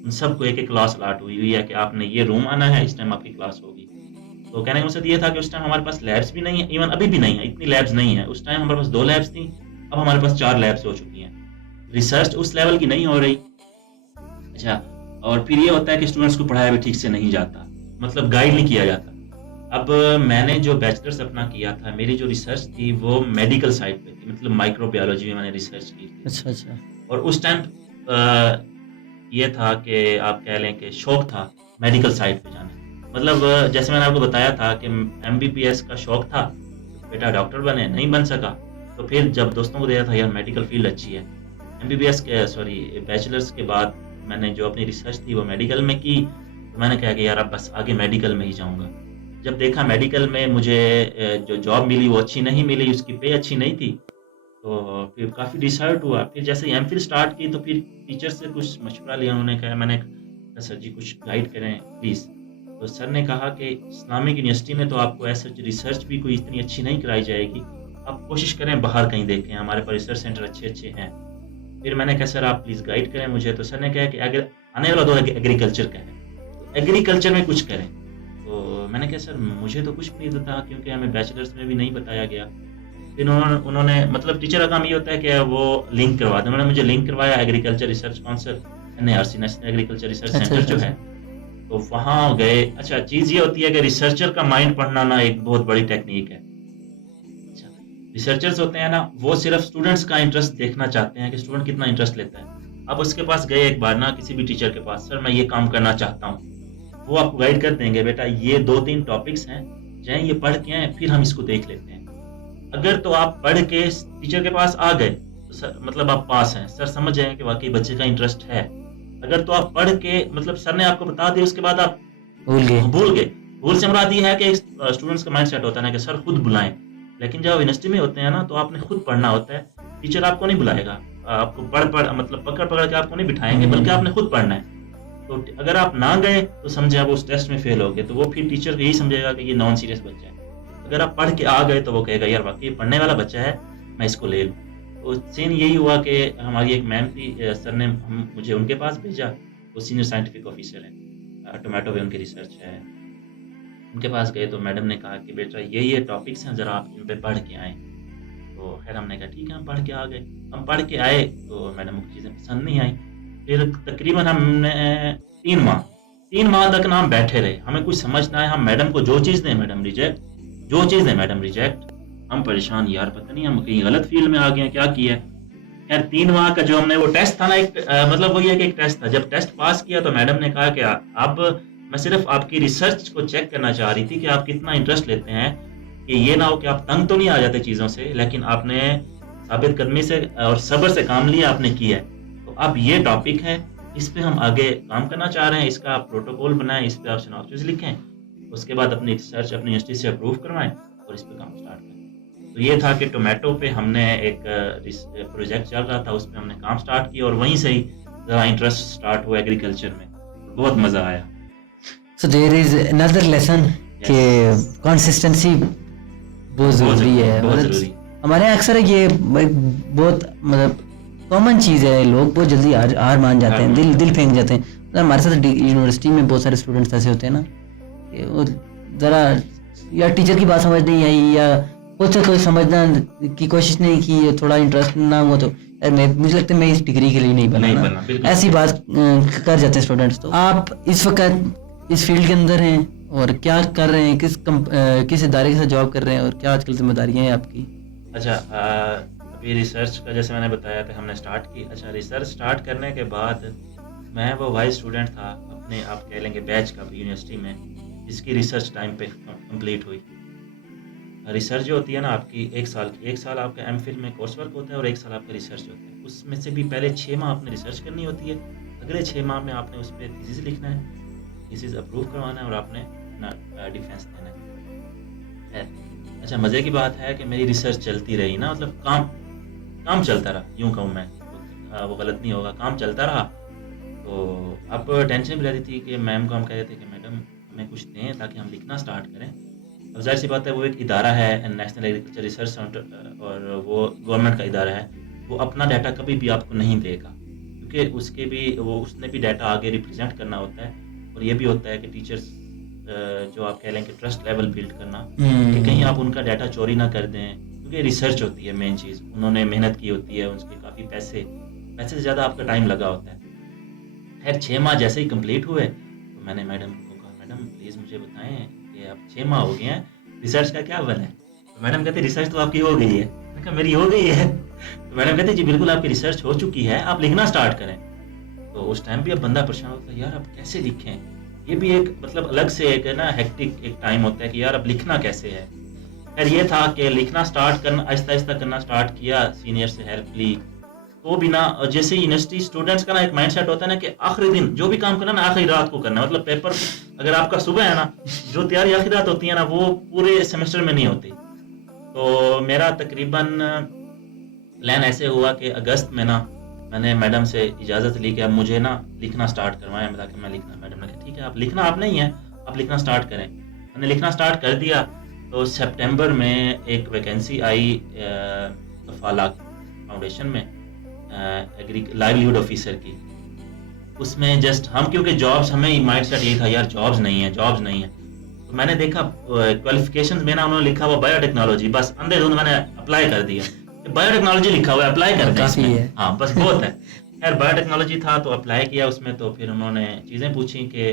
उन सबको एक-एक क्लास अलॉट हुई हुई है कि आपने ये रूम आना है, इस टाइम आपकी क्लास होगी। तो कहने का मकसद ये था कि उस टाइम हमारे पास लैब्स भी नहीं है, इवन अभी भी नहीं है, इतनी लैब्स नहीं है। उस टाइम हमारे पास 2 लैब्स थी, अब हमारे पास 4 लैब्स हो चुकी हैं। रिसर्च उस लेवल की नहीं हो रही। अच्छा, और फिर ये होता है कि स्टूडेंट्स को पढ़ाया भी ठीक से नहीं जाता, मतलब गाइड नहीं किया जाता। अब मैंने जो बैचलर्स अपना किया था, मेरी जो रिसर्च थी वो मेडिकल साइड पे थी, मतलब माइक्रोबायोलॉजी में मैंने रिसर्च की थी। अच्छा। अच्छा। और उस टाइम ये था कि आप कह लें कि शौक था मेडिकल साइड पे जाने का। मतलब जैसे मैंने आपको बताया था कि एमबीबीएस का शौक था, बेटा डॉक्टर बने, नहीं बन सका, तो फिर जब दोस्तों को दिया था यार मेडिकल फील्ड अच्छी है, एमबीबीएस के बैचलर्स के बाद मैंने जो अपनी रिसर्च थी वो मेडिकल में की। तो मैंने कहा कि यार अब बस आगे मेडिकल में ही जाऊँगा। जब देखा मेडिकल में मुझे जो जॉब मिली वो अच्छी नहीं मिली, उसकी पे अच्छी नहीं थी, तो फिर काफ़ी डिसहर्ट हुआ। फिर जैसे ही एमफिल स्टार्ट की तो फिर टीचर से कुछ मशवरा लिया, उन्होंने कहा, मैंने कहा सर जी कुछ गाइड करें प्लीज़। तो सर ने कहा कि इस्लामिक यूनिवर्सिटी में तो आपको ऐसा रिसर्च भी कोई इतनी अच्छी नहीं कराई जाएगी, आप कोशिश करें बाहर कहीं देखें, हमारे पास रिसर्च सेंटर अच्छे-अच्छे हैं। फिर मैंने कहा सर आप प्लीज़ गाइड करें मुझे। तो सर ने कहा कि अगर आने वाला दौर एग्रीकल्चर का है, तो एग्रीकल्चर में कुछ करें। तो मैंने कहा सर मुझे तो कुछ भी नहीं पता, क्योंकि हमें बैचलर्स में भी नहीं बताया गया। फिर उन्होंने मतलब टीचर का काम ये होता है कि वो लिंक करवा दें। उन्होंने मुझे लिंक करवाया agriculture research council, NARC, national agriculture research centre जो है, तो वहाँ गए। अच्छा, चीज़ ये होती है कि रिसर्चर का माइंड पढ़ना ना एक बहुत बड़ी टेक्निक है। अच्छा, रिसर्चर्स होते हैं ना, वो सिर्फ स्टूडेंट्स का इंटरेस्ट देखना चाहते हैं कि स्टूडेंट कितना इंटरेस्ट लेता है। आप उसके पास गए एक बार ना, किसी भी टीचर के पास, सर मैं ये काम करना चाहता हूँ, वो आपको गाइड कर देंगे, बेटा ये 2-3 टॉपिक्स हैं, जाएं ये पढ़ के आएँ, फिर हम इसको देख लेते हैं। अगर तो आप पढ़ के टीचर के पास आ गए तो सर मतलब आप पास हैं, सर समझ जाएंगे कि वाकई बच्चे का इंटरेस्ट है। अगर तो आप पढ़ के मतलब सर ने आपको बता दिया, उसके बाद आप भूल गए। भूल से मुराद ये है कि स्टूडेंट्स का माइंड सेट होता है ना कि सर खुद बुलाएं, लेकिन जब यूनिवर्सिटी में होते हैं ना तो आपने खुद पढ़ना होता है। टीचर आपको नहीं बुलाएगा, आपको पढ़ मतलब पकड़ के आपको नहीं बिठाएंगे, बल्कि आपने खुद पढ़ना है। तो अगर आप ना गए तो समझे आप उस टेस्ट में फेल हो गए, तो वो फिर टीचर यही समझेगा कि ये नॉन सीरियस बच्चा है। अगर आप पढ़ के आ गए तो वो कहेगा यार वाकई पढ़ने वाला बच्चा है, मैं इसको ले लूँ। तो सीन यही हुआ कि हमारी एक मैम थी, सर ने मुझे उनके पास भेजा, वो सीनियर साइंटिफिक ऑफिसर हैं, टोमेटो पे उनकी रिसर्च है। उनके पास गए तो मैडम ने कहा कि बेटा ये टॉपिक्स हैं, ज़रा आप इन पे पढ़ के आएँ। तो खैर हमने कहा ठीक है, हम पढ़ के आ गए। हम पढ़ के आए तो मैडम को चीज़ें पसंद नहीं आई। फिर तकरीबन हमने 3 माह तक ना हम बैठे रहे, हमें कुछ समझ ना आया। हम मैडम को जो चीज़ दें मैडम रिजेक्ट, जो चीज़ दें मैडम रिजेक्ट। हम परेशान, यार पता नहीं हम कहीं गलत फील्ड में आ गए हैं, क्या किया। खैर 3 माह का जो हमने वो टेस्ट था ना, एक मतलब वही है कि एक टेस्ट था। जब टेस्ट पास किया तो मैडम ने कहा कि अब मैं सिर्फ आपकी रिसर्च को चेक करना चाह रही थी कि आप कितना इंटरेस्ट लेते हैं, कि ये ना हो कि आप तंग तो नहीं आ जाते चीज़ों से, लेकिन आपने साबित कदमी से और सब्र से काम लिया, आपने किया है। तो अब ये टॉपिक है, इस पे हम आगे काम करना चाह रहे हैं, इसका आप प्रोटोकॉल बनाएं, इस पे आप सिनॉप्सिस लिखें। उसके बाद अपनी रिसर्च अपनी यूनिवर्सिटी से अप्रूव करवाएं और इस पे काम स्टार्ट करें। तो ये था कि टोमेटो पे हमने एक प्रोजेक्ट चल रहा था, उस पे हमने काम स्टार्ट किया और वहीं से ही ज़रा इंटरेस्ट स्टार्ट हुआ एग्रीकल्चर में, बहुत मज़ा आया। So there is another lesson कि कंसिस्टेंसी बहुत ज़रूरी है। बहुत मतलब ज़रूरी। हमारे यहाँ अक्सर ये बहुत मतलब कॉमन चीज़ है, लोग बहुत जल्दी हार मान जाते हैं, दिल फेंक जाते हैं। मतलब हमारे साथ यूनिवर्सिटी में बहुत सारे स्टूडेंट्स ऐसे होते हैं ना कि वो ज़रा या टीचर की बात समझ नहीं आई या खुद से कोई समझना की कोशिश नहीं की, थोड़ा इंटरेस्ट ना हुआ तो यार मुझे लगता है मैं इस डिग्री के लिए नहीं बना, ऐसी बात कर जाते हैं स्टूडेंट्स। तो आप इस वक्त इस फील्ड के अंदर हैं और क्या कर रहे हैं, किस इदारे के साथ जॉब कर रहे हैं और क्या आजकल जिम्मेदारियां हैं आपकी? अच्छा, अभी रिसर्च का जैसे मैंने बताया था हमने स्टार्ट की। अच्छा, रिसर्च स्टार्ट करने के बाद मैं वो वाइस स्टूडेंट था अपने आप कह लेंगे बैच का यूनिवर्सिटी में, जिसकी रिसर्च टाइम पे कंप्लीट हुई। रिसर्च जो होती है ना आपकी 1 साल की, 1 साल आपका एमफिल में कोर्स वर्क होता है और 1 साल आपका रिसर्च होता है। उसमें से भी पहले 6 माह आपने रिसर्च करनी होती है, अगले 6 माह में आपने उस पर थीसिस लिखना है, थीसिस अप्रूव करवाना है और आपने अपना डिफेंस देना है। अच्छा, मज़े की बात है कि मेरी रिसर्च चलती रही ना, मतलब काम चलता रहा, यूँ कहूँ मैं तो वो गलत नहीं होगा, काम चलता रहा। तो अब टेंशन भी रहती थी कि मैम को हम कह रहे थे कि मैडम हमें कुछ दें ताकि हम लिखना स्टार्ट करें। अब जाहिर सी बात है वो एक इदारा है नेशनल एग्रीकल्चर रिसर्च सेंटर और वो गवर्नमेंट का इदारा है, वो अपना डाटा कभी भी आपको नहीं देगा क्योंकि उसने भी डाटा आगे रिप्रेजेंट करना होता है। और ये भी होता है कि टीचर्स जो आप कह लें कि ट्रस्ट लेवल बिल्ड करना कि कहीं आप उनका डाटा चोरी ना कर दें, क्योंकि रिसर्च होती है मेन चीज़, उन्होंने मेहनत की होती है, उसके काफ़ी पैसे से ज़्यादा आपका टाइम लगा होता है। खैर 6 माह जैसे ही कंप्लीट हुए तो मैंने मैडम को कहा, मैडम प्लीज़ मुझे बताएं कि अब 6 माह हो गए हैं, रिसर्च का क्या बना है? तो मैडम कहते रिसर्च तो आपकी हो गई है। मैंने कहा मेरी हो गई है? तो मैडम कहते जी बिल्कुल आपकी रिसर्च हो चुकी है, आप लिखना स्टार्ट करें। तो उस टाइम भी अब बंदा परेशान होता है, यार अब कैसे लिखें? ये भी एक मतलब अलग से एक है ना हेक्टिक एक टाइम होता है कि यार अब लिखना कैसे है। खैर ये था कि लिखना स्टार्ट करना, आहिस्ता करना स्टार्ट किया, सीनियर से हेल्प ली। तो बिना जैसे यूनिवर्सिटी स्टूडेंट्स का ना एक माइंडसेट होता है ना कि आखिरी दिन जो भी काम करना ना आखिरी रात को करना, मतलब पेपर अगर आपका सुबह है ना, जो तैयारी आखिरी रात होती है ना वो पूरे सेमेस्टर में नहीं होती। तो मेरा तकरीबन प्लान ऐसे हुआ कि अगस्त में ना मैंने मैडम से इजाज़त ली कि अब मुझे ना लिखना स्टार्ट करवाएं, ताकि मैं लिखना। मैडम ने कहा ठीक है आप लिखना, आप नहीं है आप लिखना स्टार्ट करें। मैंने लिखना स्टार्ट कर दिया। तो सितंबर में एक वैकेंसी आई कफाला फाउंडेशन में लाइवलीहुड ऑफिसर की। उसमें जस्ट हम क्योंकि जॉब्स, हमें माइंड सेट यही था यार जॉब्स नहीं है। तो मैंने देखा क्वालिफिकेशंस में ना उन्होंने लिखा हुआ बायोटेक्नोलॉजी, बस अंधेधुंध मैंने अप्लाई कर दिया। बायोटेक्नोलॉजी लिखा हुआ है, अप्लाई कर दें इसमें। हाँ बस बहुत है। खैर बायोटेक्नोलॉजी था तो अप्लाई किया उसमें। तो फिर उन्होंने चीज़ें पूछी कि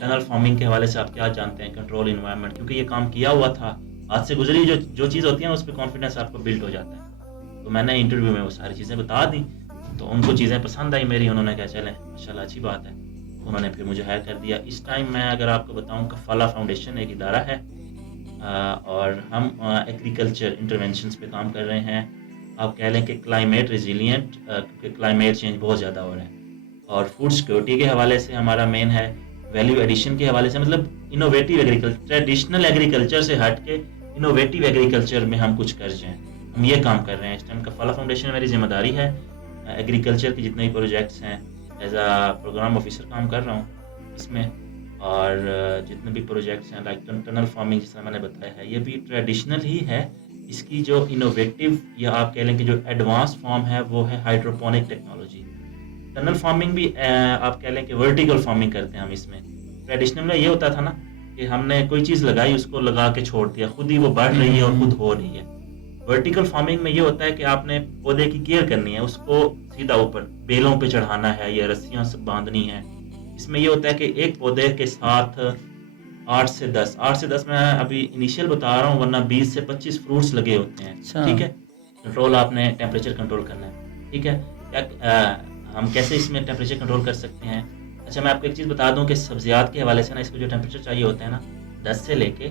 टनल फार्मिंग के हवाले से आप क्या जानते हैं, कंट्रोल इन्वायरमेंट, क्योंकि ये काम किया हुआ था, हाथ से गुजरी जो चीज़ होती है ना उस पर कॉन्फिडेंस आपको बिल्ड हो जाता है। तो मैंने इंटरव्यू में वो सारी चीज़ें बता दी, तो उनको चीज़ें पसंद आई मेरी। उन्होंने कहा चलें माशाल्लाह अच्छी बात है। उन्होंने फिर मुझे हायर कर दिया। इस टाइम मैं अगर आपको बताऊं, कफाला फाउंडेशन एक इदारा है और हम एग्रीकल्चर इंटरवेंशंस पे काम कर रहे हैं। आप कह लें कि क्लाइमेट रेजिलिएंट, क्योंकि क्लाइमेट चेंज बहुत ज़्यादा हो रहा है। और फूड सिक्योरिटी के हवाले से हमारा मेन है, वैल्यू एडिशन के हवाले से, मतलब इनोवेटिव एग्रीकल्चर, ट्रेडिशनल एग्रीकल्चर से हट के इनोवेटिव एग्रीकल्चर में हम कुछ कर जाएँ, हम ये काम कर रहे हैं इस टाइम। कफाला फाउंडेशन मेरी जिम्मेदारी है एग्रीकल्चर की जितने भी प्रोजेक्ट्स हैं, एज आ प्रोग्राम ऑफिसर काम कर रहा हूँ इसमें। और जितने भी प्रोजेक्ट्स हैं लाइक टनल फार्मिंग जिस तरह मैंने बताया है, ये भी ट्रेडिशनल ही है। इसकी जो इनोवेटिव या आप कह लें कि जो एडवांस फॉर्म है वो है हाइड्रोपोनिक टेक्नोलॉजी। टनल फार्मिंग भी आप कह लें कि वर्टिकल फार्मिंग करते हैं हम इसमें। ट्रेडिशनल में ये होता था ना कि हमने कोई चीज़ लगाई, उसको लगा के छोड़ दिया, खुद ही वो बढ़ रही है और खुद हो रही है। वर्टिकल फार्मिंग में ये होता है कि आपने पौधे की केयर करनी है, उसको सीधा ऊपर बेलों पे चढ़ाना है या रस्सियां से बांधनी है। इसमें ये होता है कि एक पौधे के साथ 8 से 10 मैं अभी इनिशियल बता रहा हूँ, वरना 20 से 25 फ्रूट्स लगे होते हैं। ठीक है, कंट्रोल आपने टेम्परेचर कंट्रोल करना है। ठीक है, हम कैसे इसमें टेम्परेचर कंट्रोल कर सकते हैं? अच्छा मैं आपको एक चीज़ बता दूं कि सब्जियात के हवाले से ना इसको जो टेम्परेचर चाहिए होता है ना 10 से लेके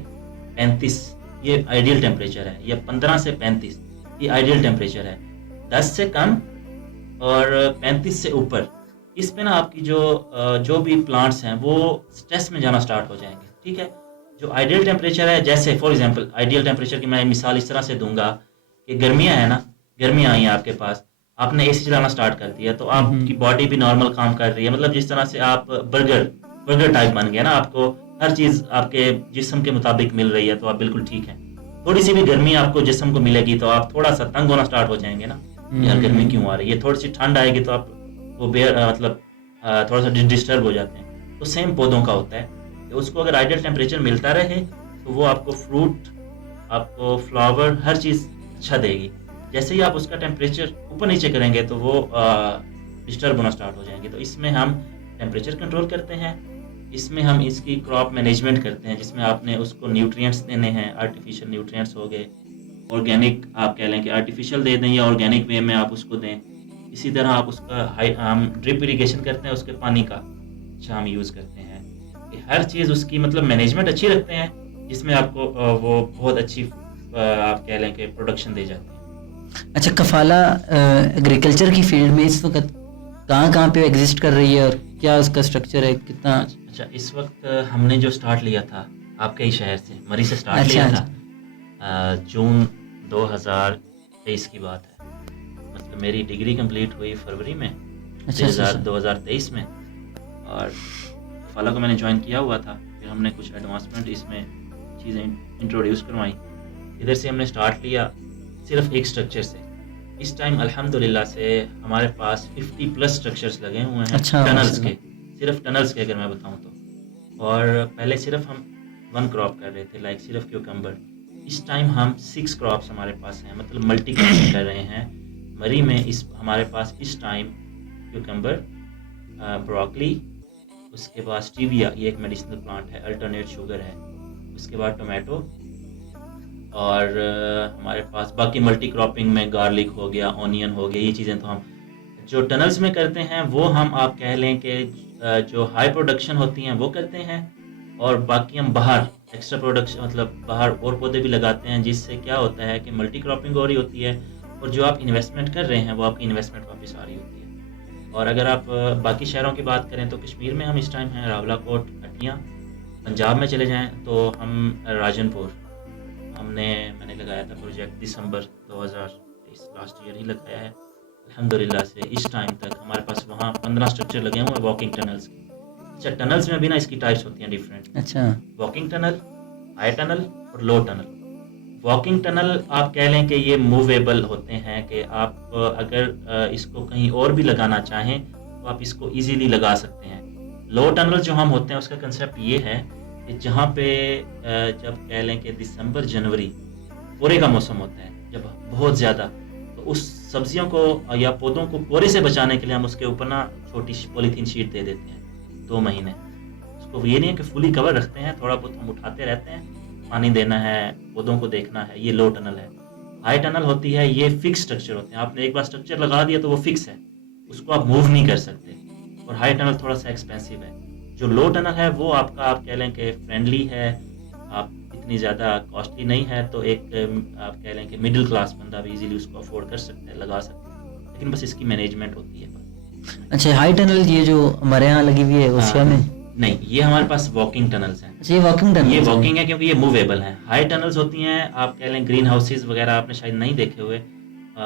35 ये आइडियल टेम्परेचर है, या 15 से 35 ये आइडियल टेम्परेचर है। 10 से कम और 35 से ऊपर इस पे ना आपकी जो भी प्लांट्स हैं वो स्ट्रेस में जाना स्टार्ट हो जाएंगे। ठीक है, जो आइडियल टेम्परेचर है, जैसे फॉर एग्जांपल आइडियल टेम्परेचर की मैं मिसाल इस तरह से दूंगा कि गर्मियां है ना, गर्मियां आई हैं आपके पास, आपने एसी चलाना स्टार्ट कर दिया तो आपकी बॉडी भी नॉर्मल काम कर रही है, मतलब जिस तरह से आप बर्गर टाइप बन गया ना, आपको हर चीज आपके जिस्म के मुताबिक मिल रही है तो आप बिल्कुल ठीक है। थोड़ी सी भी गर्मी आपको जिस्म को मिलेगी तो आप थोड़ा सा तंग होना स्टार्ट हो जाएंगे ना, यार गर्मी क्यों आ रही है, थोड़ी सी ठंड आएगी तो आप वो मतलब थोड़ा सा डिस्टर्ब हो जाते हैं। तो सेम पौधों का होता है कि उसको अगर आइडियल टेम्परेचर मिलता रहे तो वो आपको फ्रूट, आपको फ्लावर, हर चीज़ अच्छा देगी। जैसे ही आप उसका टेम्परेचर ऊपर नीचे करेंगे तो वो डिस्टर्ब होना स्टार्ट हो जाएंगे। तो इसमें हम टेम्परेचर कंट्रोल करते हैं, इसमें हम इसकी क्रॉप मैनेजमेंट करते हैं, जिसमें आपने उसको न्यूट्रिएंट्स देने हैं, आर्टिफिशियल न्यूट्रिएंट्स हो गए, ऑर्गेनिक आप कह लें कि आर्टिफिशियल दे दें या ऑर्गेनिक वे में आप उसको दें। इसी तरह आप उसका हम ड्रिप इरिगेशन करते हैं, उसके पानी का अच्छा हम यूज़ करते हैं। हर चीज़ उसकी मतलब मैनेजमेंट अच्छी रखते हैं, जिसमें आपको वो बहुत अच्छी आप कह लें कि प्रोडक्शन दे जाती है। अच्छा, कफाला एग्रीकल्चर की फील्ड में इस वक्त कहाँ पे एग्जिस्ट कर रही है और क्या उसका स्ट्रक्चर है, कितना? अच्छा, इस वक्त हमने जो स्टार्ट लिया था आपके ही शहर से, मरी से स्टार्ट लिया था। जून 2023 की बात है, मतलब मेरी डिग्री कंप्लीट हुई फरवरी में 2023 में, और कफाला को मैंने ज्वाइन किया हुआ था। फिर हमने कुछ एडवांसमेंट इसमें चीज़ें इंट्रोड्यूस करवाई। इधर से हमने स्टार्ट लिया सिर्फ एक स्ट्रक्चर से। इस टाइम अल्हम्दुलिल्लाह से हमारे पास 50+ स्ट्रक्चर्स लगे हुए हैं। अच्छा, टनल्स के, सिर्फ टनल्स के अगर मैं बताऊं तो। और पहले सिर्फ हम 1 क्रॉप कर रहे थे, लाइक सिर्फ क्यूकम्बर। इस टाइम हम 6 क्रॉप्स हमारे पास हैं, मतलब मल्टी क्रॉपिंग कर रहे हैं। मरी में इस हमारे पास इस टाइम क्यूकम्बर, ब्रोकली, उसके बाद स्टीविया, ये एक मेडिसिनल प्लांट है, अल्टरनेट शुगर है, उसके बाद टोमेटो, और हमारे पास बाकी मल्टी क्रॉपिंग में गार्लिक हो गया, ऑनियन हो गया। ये चीज़ें तो हम जो टनल्स में करते हैं वो हम आप कह लें कि जो हाई प्रोडक्शन होती हैं वो करते हैं, और बाकी हम बाहर एक्स्ट्रा प्रोडक्शन मतलब बाहर और पौधे भी लगाते हैं, जिससे क्या होता है कि मल्टी क्रॉपिंग हो रही होती है और जो आप इन्वेस्टमेंट कर रहे हैं वो आपकी इन्वेस्टमेंट वापस आ रही होती है। और अगर आप बाकी शहरों की बात करें तो कश्मीर में हम इस टाइम हैं रावलाकोट, हटिया। पंजाब में चले जाएं तो हम राजनपुर, मैंने लगाया था प्रोजेक्ट दिसंबर 2023 लास्ट ईयर ही लगाया है। अल्हम्दुलिल्लाह से इस टाइम तक हमारे पास वहाँ 15 स्ट्रक्चर लगे हुए हैं वॉकिंग टनल्स के। अच्छा, टनल्स में भी ना इसकी टाइप्स होती हैं डिफरेंट। अच्छा, वॉकिंग टनल, हाई टनल और लो टनल। वॉकिंग टनल आप कह लें कि ये मूवेबल होते हैं कि आप अगर इसको कहीं और भी लगाना चाहें तो आप इसको इजीली लगा सकते हैं। लो टनल जो हम होते हैं उसका कंसेप्ट ये है कि जहाँ पे जब कह लें कि दिसंबर जनवरी कोहरे का मौसम होता है जब बहुत ज़्यादा, तो उस सब्जियों को या पौधों को कोहरे से बचाने के लिए हम उसके ऊपर ना छोटी पॉलीथीन शीट दे देते हैं 2 महीने। उसको ये नहीं है कि फुली कवर रखते हैं, थोड़ा बहुत हम उठाते रहते हैं, पानी देना है, पौधों को देखना है। ये लो टनल है। हाई टनल होती है, ये फिक्स स्ट्रक्चर होते हैं, आपने एक बार स्ट्रक्चर लगा दिया तो वो फिक्स है, उसको आप मूव नहीं कर सकते। और हाई टनल थोड़ा सा एक्सपेंसिव है। जो लो टनल है वो आपका आप कह लें कि फ्रेंडली है, आप इतनी ज़्यादा कॉस्टली नहीं है, तो एक आप कह लें कि मिडिल क्लास बंदा भी इजीली उसको अफोर्ड कर सकता है, लगा सकता है, लेकिन बस इसकी मैनेजमेंट होती है बस। अच्छा, हाई टनल ये जो हमारे यहाँ लगी हुई है एशिया में? नहीं, ये हमारे पास वॉकिंग टनल्स हैं। अच्छा, ये वॉकिंग टनल, ये वॉकिंग है क्योंकि ये मूवेबल है। हाई टनल्स होती हैं आप कह लें ग्रीन हाउसेज वगैरह, आपने शायद नहीं देखे हुए।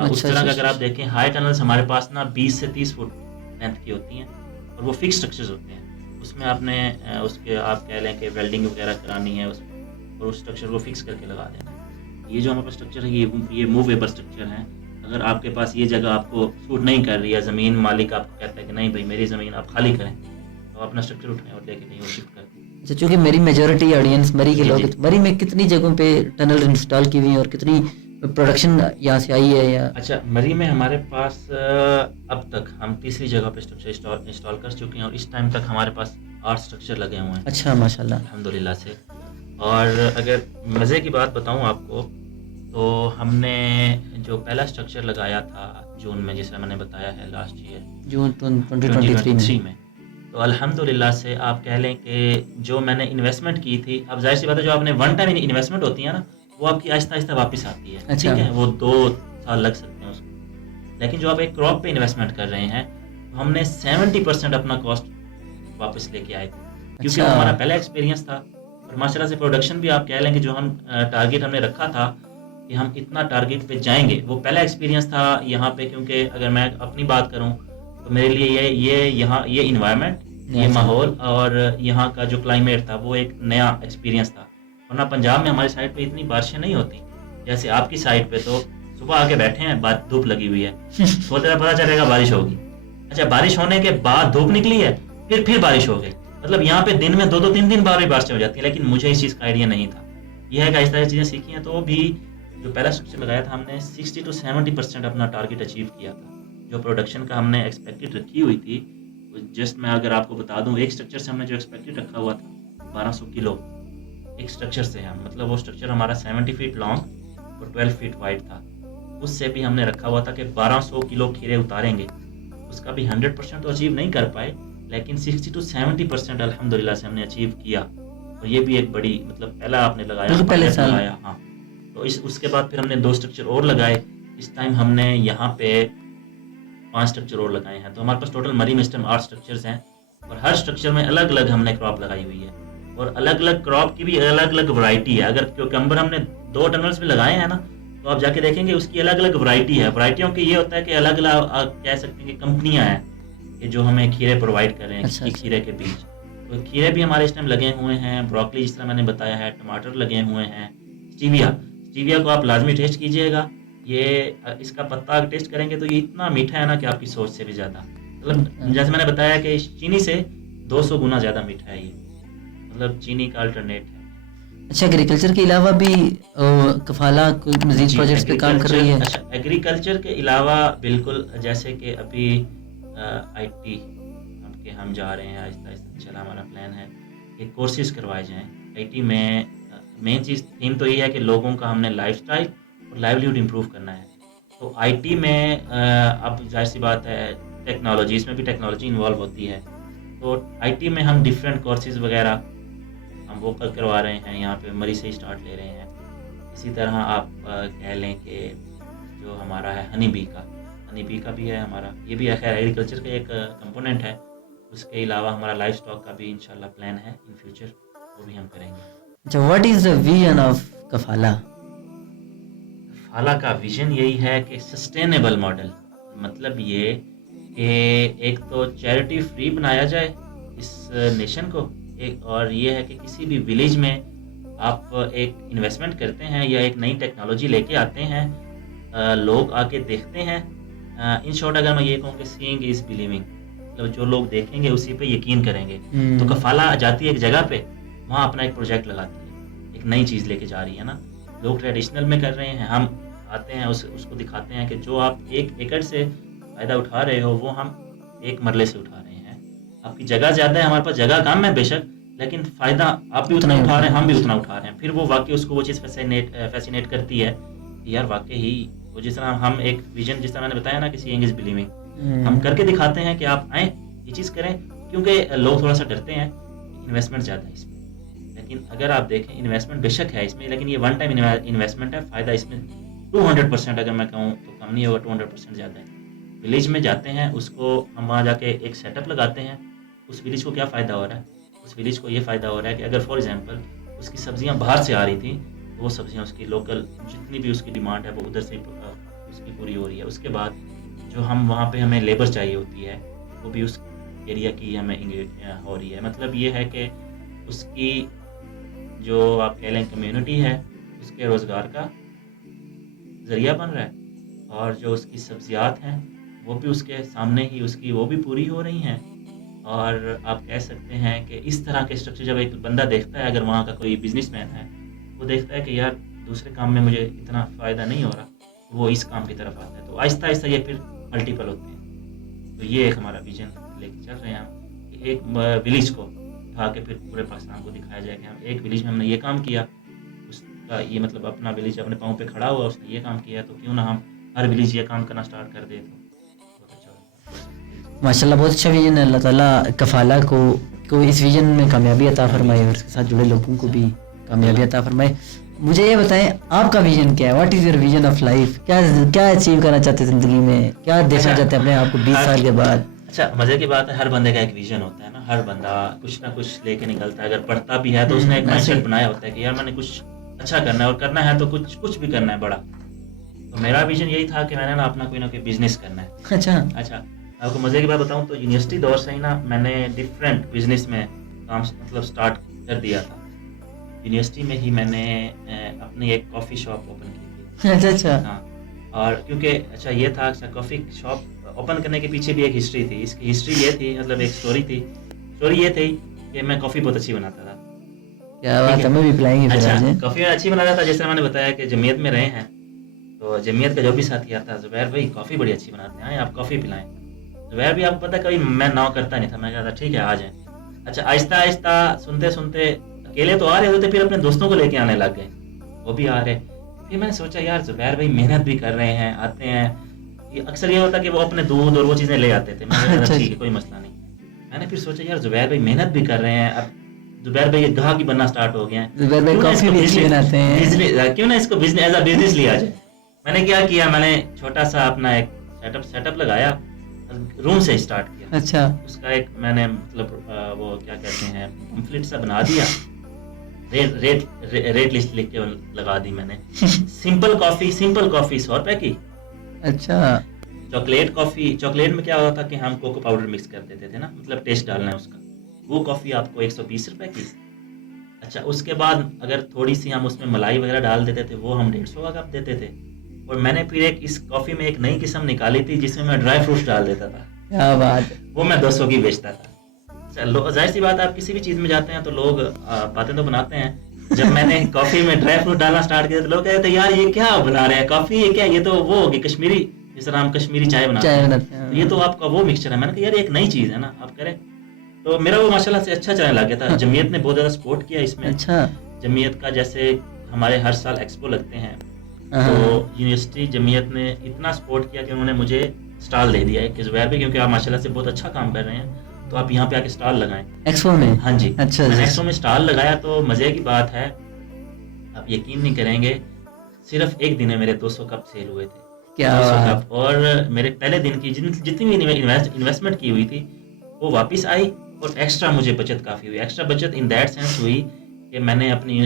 उस तरह का अगर आप देखें, हाई टनल्स हमारे पास ना 20 से 30 फुट लेंथ की होती हैं और वो फिक्स स्ट्रक्चर्स होते हैं। उसमें आपने उसके आप कह लें कि वेल्डिंग वगैरह करानी है और उस स्ट्रक्चर को फिक्स करके लगा देना है। ये जो हमारे पास स्ट्रक्चर है ये मूवेबल स्ट्रक्चर है। अगर आपके पास ये जगह आपको सूट नहीं कर रही है, ज़मीन मालिक आपको कहता है कि नहीं भाई मेरी ज़मीन आप खाली करें, तो अपना स्ट्रक्चर उठाएं और लेके कहीं और शिफ्ट कर दें। अच्छा, चूँकि मेरी मेजॉरिटी ऑडियंस मरी के लोग, मरी में कितनी जगहों पे टनल इंस्टॉल की हुई है और कितनी प्रोडक्शन यहाँ से आई है? या अच्छा, मरी में हमारे पास अब तक हम तीसरी जगह पे स्ट्रक्चर इंस्टॉल कर चुके हैं और इस टाइम तक हमारे पास 8 स्ट्रक्चर लगे हुए हैं। अच्छा, माशाल्लाह, अल्हम्दुलिल्लाह से। और अगर मज़े की बात बताऊं आपको तो हमने जो पहला स्ट्रक्चर लगाया था जून में, जिसे मैंने बताया है लास्ट ईयर जून 2023 में, तो अल्हम्दुलिल्लाह से आप कह लें कि जो मैंने इन्वेस्टमेंट की थी, अब जाहिर सी बात है जो आपने वन टाइम इन्वेस्टमेंट होती है ना वो आपकी आहिस्ता आहिस्ता वापस आती है। अच्छा। ठीक है, वो 2 साल लग सकते हैं उसको, लेकिन जो आप एक क्रॉप पे इन्वेस्टमेंट कर रहे हैं तो हमने 70% अपना कॉस्ट वापस लेके आए थे, क्योंकि अच्छा। हमारा पहला एक्सपीरियंस था और माशाल्लाह से प्रोडक्शन भी आप कह लें कि जो हम टारगेट हमने रखा था कि हम इतना टारगेट पे जाएंगे, वो पहला एक्सपीरियंस था यहाँ पे। क्योंकि अगर मैं अपनी बात करूँ तो मेरे लिए ये इन्वायरमेंट, ये माहौल और यहाँ का जो क्लाइमेट था वो एक नया एक्सपीरियंस था। वरना पंजाब में हमारी साइड पे इतनी बारिशें नहीं होती जैसे आपकी साइड पे। तो सुबह आके बैठे हैं, बाद धूप लगी हुई है, थोड़ी देर पता चलेगा बारिश होगी। अच्छा, बारिश होने के बाद धूप निकली है, फिर बारिश हो गई। मतलब यहाँ पे दिन में 2-3 बार भी बारिशें हो जाती है। लेकिन मुझे इस चीज़ का आइडिया नहीं था। यह है कि आहिस्ता आहिस्ता चीज़ें सीखी हैं। तो भी जो पहला स्ट्रक्चर लगाया था हमने 60 to 70% अपना टारगेट अचीव किया था। जो प्रोडक्शन का हमने एक्सपेक्टेड रखी हुई थी, जस्ट मैं अगर आपको बता दूं, एक स्ट्रक्चर से हमने जो एक्सपेक्टेड रखा हुआ था 1200 किलो एक स्ट्रक्चर से हम, मतलब वो स्ट्रक्चर हमारा 70 फीट लॉन्ग और 12 फीट वाइड था। उससे भी हमने रखा हुआ था कि 1200 किलो खीरे उतारेंगे। उसका भी 100% तो अचीव नहीं कर पाए, लेकिन 60 to 70% अल्हम्दुलिल्लाह से हमने अचीव किया। और ये भी एक बड़ी, मतलब पहला आपने लगाया, पहले साल लगाया। हाँ, तो उसके बाद फिर हमने 2 स्ट्रक्चर और लगाए। इस टाइम हमने यहाँ पे 5 स्ट्रक्चर और लगाए हैं। तो हमारे पास टोटल मरी मिस्टम 8 स्ट्रक्चर्स हैं और हर स्ट्रक्चर में अलग अलग हमने क्रॉप लगाई हुई है और अलग अलग क्रॉप की भी अलग अलग वैरायटी है। अगर क्यूकम्बर हमने 2 टनल्स में लगाए हैं ना, तो आप जाके देखेंगे उसकी अलग अलग वैरायटी है। वैरायटियों की ये होता है कि अलग अलग कह सकते हैं कि कंपनियां हैं कि जो हमें खीरे प्रोवाइड कर रहे हैं। खीरे के बीज, तो खीरे भी हमारे इस टाइम लगे हुए हैं, ब्रोकली जिस तरह मैंने बताया है, टमाटर लगे हुए हैं, स्टीविया को आप लाजमी टेस्ट कीजिएगा। ये इसका पत्ता टेस्ट करेंगे तो ये इतना मीठा है ना कि आपकी सोच से भी ज़्यादा, मतलब जैसे मैंने बताया कि चीनी से 200 गुना ज़्यादा मीठा है ये, मतलब चीनी का अल्टरनेट है। अच्छा, एग्रीकल्चर के अलावा भी कफाला मजीद प्रोजेक्ट्स पे काम कर रही है? अच्छा, एग्रीकल्चर के अलावा बिल्कुल, जैसे कि अभी IT के हम जा रहे हैं आहिस्ता आहिस्ता। चला हमारा प्लान है कि कोर्सेज करवाए जाएं IT में। मेन चीज़ थीम तो ये है कि लोगों का हमने लाइफस्टाइल और लाइवलीहुड इम्प्रूव करना है। तो IT में अब जाहिर सी बात है टेक्नोलॉजी, इसमें भी टेक्नोलॉजी इन्वॉल्व होती है। तो IT में हम डिफरेंट कोर्सेज वगैरह हम वो करवा रहे हैं। यहाँ पे मरी से स्टार्ट ले रहे हैं। इसी तरह आप कह लें कि जो हमारा है हनी बी का भी है हमारा। ये भी खैर एग्रीकल्चर का एक कंपोनेंट है। उसके अलावा हमारा लाइफ स्टॉक का भी इंशाल्लाह प्लान है इन फ्यूचर, वो भी हम करेंगे। अच्छा, what is the vision of कफाला? कफाला का विजन यही है कि सस्टेनेबल मॉडल, मतलब ये कि एक तो चैरिटी फ्री बनाया जाए इस नेशन को, एक और ये है कि किसी भी विलेज में आप एक इन्वेस्टमेंट करते हैं या एक नई टेक्नोलॉजी लेके आते हैं, लोग आके देखते हैं। इन शॉर्ट अगर मैं ये कहूँ कि सीइंग इज बिलीविंग, मतलब जो लोग देखेंगे उसी पे यकीन करेंगे। तो कफाला जाती है एक जगह पे, वहाँ अपना एक प्रोजेक्ट लगाती है, एक नई चीज़ लेके जा रही है ना। लोग ट्रेडिशनल में कर रहे हैं, हम आते हैं उसको दिखाते हैं कि जो आप 1 एकड़ से फ़ायदा उठा रहे हो वो हम 1 मरले से उठा रहे हैं। आपकी जगह ज़्यादा है, हमारे पास जगह कम है बेशक, लेकिन फ़ायदा आप भी उतना उठा रहे हैं, हम भी उतना उठा रहे हैं। फिर वो वाकई उसको वो चीज़ फैसिनेट करती है कि यार वाकई ही वो, जिस तरह हम एक विजन, जिस तरह मैंने बताया ना कि सीइंग इज बिलीविंग, हम करके दिखाते हैं कि आप आएँ ये चीज़ करें। क्योंकि लोग थोड़ा सा डरते हैं, इन्वेस्टमेंट ज़्यादा है इसमें। लेकिन अगर आप देखें, इन्वेस्टमेंट बेशक है इसमें, लेकिन ये 1 टाइम इन्वेस्टमेंट है। फ़ायदा इसमें 200% अगर मैं कहूँ तो कम नहीं होगा, 200% ज़्यादा है। विलेज में जाते हैं, उसको हम वहाँ जाके एक सेटअप लगाते हैं। उस विलेज को क्या फ़ायदा हो रहा है? उस विलेज को ये फ़ायदा हो रहा है कि अगर फॉर एग्जांपल उसकी सब्जियां बाहर से आ रही थी, तो वो सब्जियां उसकी लोकल जितनी भी उसकी डिमांड है वो उधर से उसकी पूरी हो रही है। उसके बाद जो हम वहाँ पे हमें लेबर चाहिए होती है, वो भी उस एरिया की हमें हो रही है। मतलब ये है कि उसकी जो आप कह लें कम्युनिटी है, उसके रोज़गार का ज़रिया बन रहा है, और जो उसकी सब्जियात हैं वो भी उसके सामने ही उसकी वो भी पूरी हो रही हैं। और आप कह सकते हैं कि इस तरह के स्ट्रक्चर जब एक बंदा देखता है, अगर वहाँ का कोई बिजनेसमैन है, वो देखता है कि यार दूसरे काम में मुझे इतना फ़ायदा नहीं हो रहा, वो इस काम की तरफ आता है। तो आहिस्ता आहिस्ता ये फिर मल्टीपल होते हैं। तो ये एक हमारा विजन लेके चल रहे हैं हम कि एक विलेज को उठा के फिर पूरे पाकिस्तान को दिखाया जाए कि हम एक विलेज में हमने ये काम किया, उसका ये मतलब अपना विलेज अपने पाँव पे खड़ा हुआ, उसने ये काम किया, तो क्यों ना हम हर विलेज ये काम करना स्टार्ट कर दे। तो बहुत अच्छा, माशाल्लाह, बहुत अच्छा विजन है। अल्लाह ताला कफाला को इस विजन में कामयाबी अता फरमाए और इसके साथ जुड़े लोगों को भी कामयाबी अता फरमाए। मुझे ये बताएं, आपका विजन क्या है? What is your vision of life? क्या अचीव करना चाहते हैं ज़िंदगी में? क्या देखना चाहते हैं अपने आप को 20 साल के बाद? अच्छा, मजे की बात है, हर बंदे का एक विजन होता है ना, हर बंदा कुछ ना कुछ लेके निकलता है। अगर पढ़ता भी है तो उसने एक ऐसे माइंडसेट ही। बनाया होता है कि यार मैंने कुछ अच्छा करना है, और करना है तो कुछ कुछ भी करना है बड़ा। तो मेरा विजन यही था कि मैंने ना अपना कोई ना कोई बिजनेस करना है। अच्छा अच्छा, आपको मजे की बात बताऊं तो यूनिवर्सिटी दौर से ही ना मैंने डिफरेंट बिजनेस में काम मतलब स्टार्ट कर दिया था। यूनिवर्सिटी में ही मैंने अपनी एक कॉफ़ी शॉप ओपन की थी। अच्छा अच्छा हाँ, और क्योंकि अच्छा ये था, अच्छा कॉफ़ी शॉप ओपन करने के पीछे भी एक हिस्ट्री थी। इसकी हिस्ट्री ये थी, मतलब एक स्टोरी थी। स्टोरी ये थी कि मैं कॉफ़ी बहुत अच्छी बनाता था। क्या ठीक बात है। है, हमें भी पिलाएंगे फिर अच्छा, आज। कॉफ़ी अच्छी बनाता था, जैसे मैंने बताया कि जमीयत में रहे हैं, तो जमीयत का जो भी साथी आता है, "ज़ुबैर भाई कॉफ़ी बड़ी अच्छी बनाते हैं, आएँ आप कॉफ़ी पिलाएँ।" ज़ुबैर भी आपको पता है कभी मैं ना करता नहीं था, मैं कहता ठीक है आ जाएँ। अच्छा, आहिस्ता-आहिस्ता सुनते-सुनते अकेले तो आ रहे होते, फिर अपने दोस्तों को लेके आने लग गए, वो भी आ रहे। फिर मैंने सोचा यार ज़ुबैर भाई मेहनत भी कर रहे हैं, आते हैं। ये अक्सर ये होता कि वो अपने दूध और वो चीज़ें ले आते थे, मैंने कहा अच्छा ठीक है अच्छा। कोई मसला नहीं। मैंने फिर सोचा यार ज़ुबैर भाई मेहनत भी कर रहे हैं, अब ज़ुबैर भाई के ग्राहक भी बनना स्टार्ट हो गए हैं, जुबैर भाई क्यों ना कॉफी इसको भी अच्छी बनाते हैं। क्यों ना इसको बिजनेस एज अ बिजनेस लिया जाए। मैंने क्या किया, मैंने छोटा सा अपना एक सेटअप लगाया, रूम से स्टार्ट किया। अच्छा उसका एक मैंने मतलब वो क्या कहते हैं पम्फलेट सा बना दिया, रेट लिस्ट लिख के लगा दी मैंने। सिंपल कॉफी 100 रुपए की। अच्छा चॉकलेट कॉफी, चॉकलेट में क्या होता था कि हम कोको पाउडर मिक्स कर देते थे ना, मतलब टेस्ट डालना है उसका। वो कॉफी आपको 120 रुपए की। अच्छा, उसके बाद अगर थोड़ी सी हम उसमें मलाई वगैरह डाल देते थे, वो हम 150 का कप देते थे। और मैंने फिर एक इस कॉफी में एक नई किस्म निकाली थी जिसमें मैं ड्राई फ्रूट्स डाल देता था, क्या बात है। वो मैं 200 की बेचता था। चलो जाहिर सी बात है, आप किसी भी चीज में जाते हैं तो लोग बातें तो बनाते हैं। जब मैंने कॉफी में ड्राई फ्रूट डालना स्टार्ट किया तो लोग कहते थे यार ये क्या बना रहे हैं कॉफी, ये क्या, ये तो वो होगी कश्मीरी, जिस तरह हम कश्मीरी चाय बनाते चाय हैं, बनाते हैं तो ये तो आपका वो मिक्सचर है। मैंने कहा यार ये एक नई चीज है ना, आप करें। तो मेरा वो माशाल्लाह से अच्छा चलने लग गया था। हाँ, जमीयत ने बहुत ज़्यादा सपोर्ट किया इसमें। अच्छा जमीयत का जैसे हमारे हर साल एक्सपो लगते हैं, तो हाँ यूनिवर्सिटी जमीयत ने इतना सपोर्ट किया कि उन्होंने मुझे स्टॉल दे दिया है कि ज़ुबैर भाई क्योंकि आप माशाल्लाह से बहुत अच्छा काम कर रहे हैं, तो आप यहाँ पे आके स्टॉल लगाएं। एक्सपो में। हाँ जी, अच्छा मैंने अच्छा एक्सपो में स्टॉल लगाया तो मज़े की बात है, आप यकीन नहीं करेंगे, सिर्फ एक दिन में मेरे 200 कप सेल हुए थे। क्या 200 बात। कप, और मेरे पहले दिन की जितनी भी इन्वेस्टमेंट की हुई थी वो वापस आई, और एक्स्ट्रा मुझे बचत काफ़ी हुई। एक्स्ट्रा बचत इन दैट सेंस हुई कि मैंने अपनी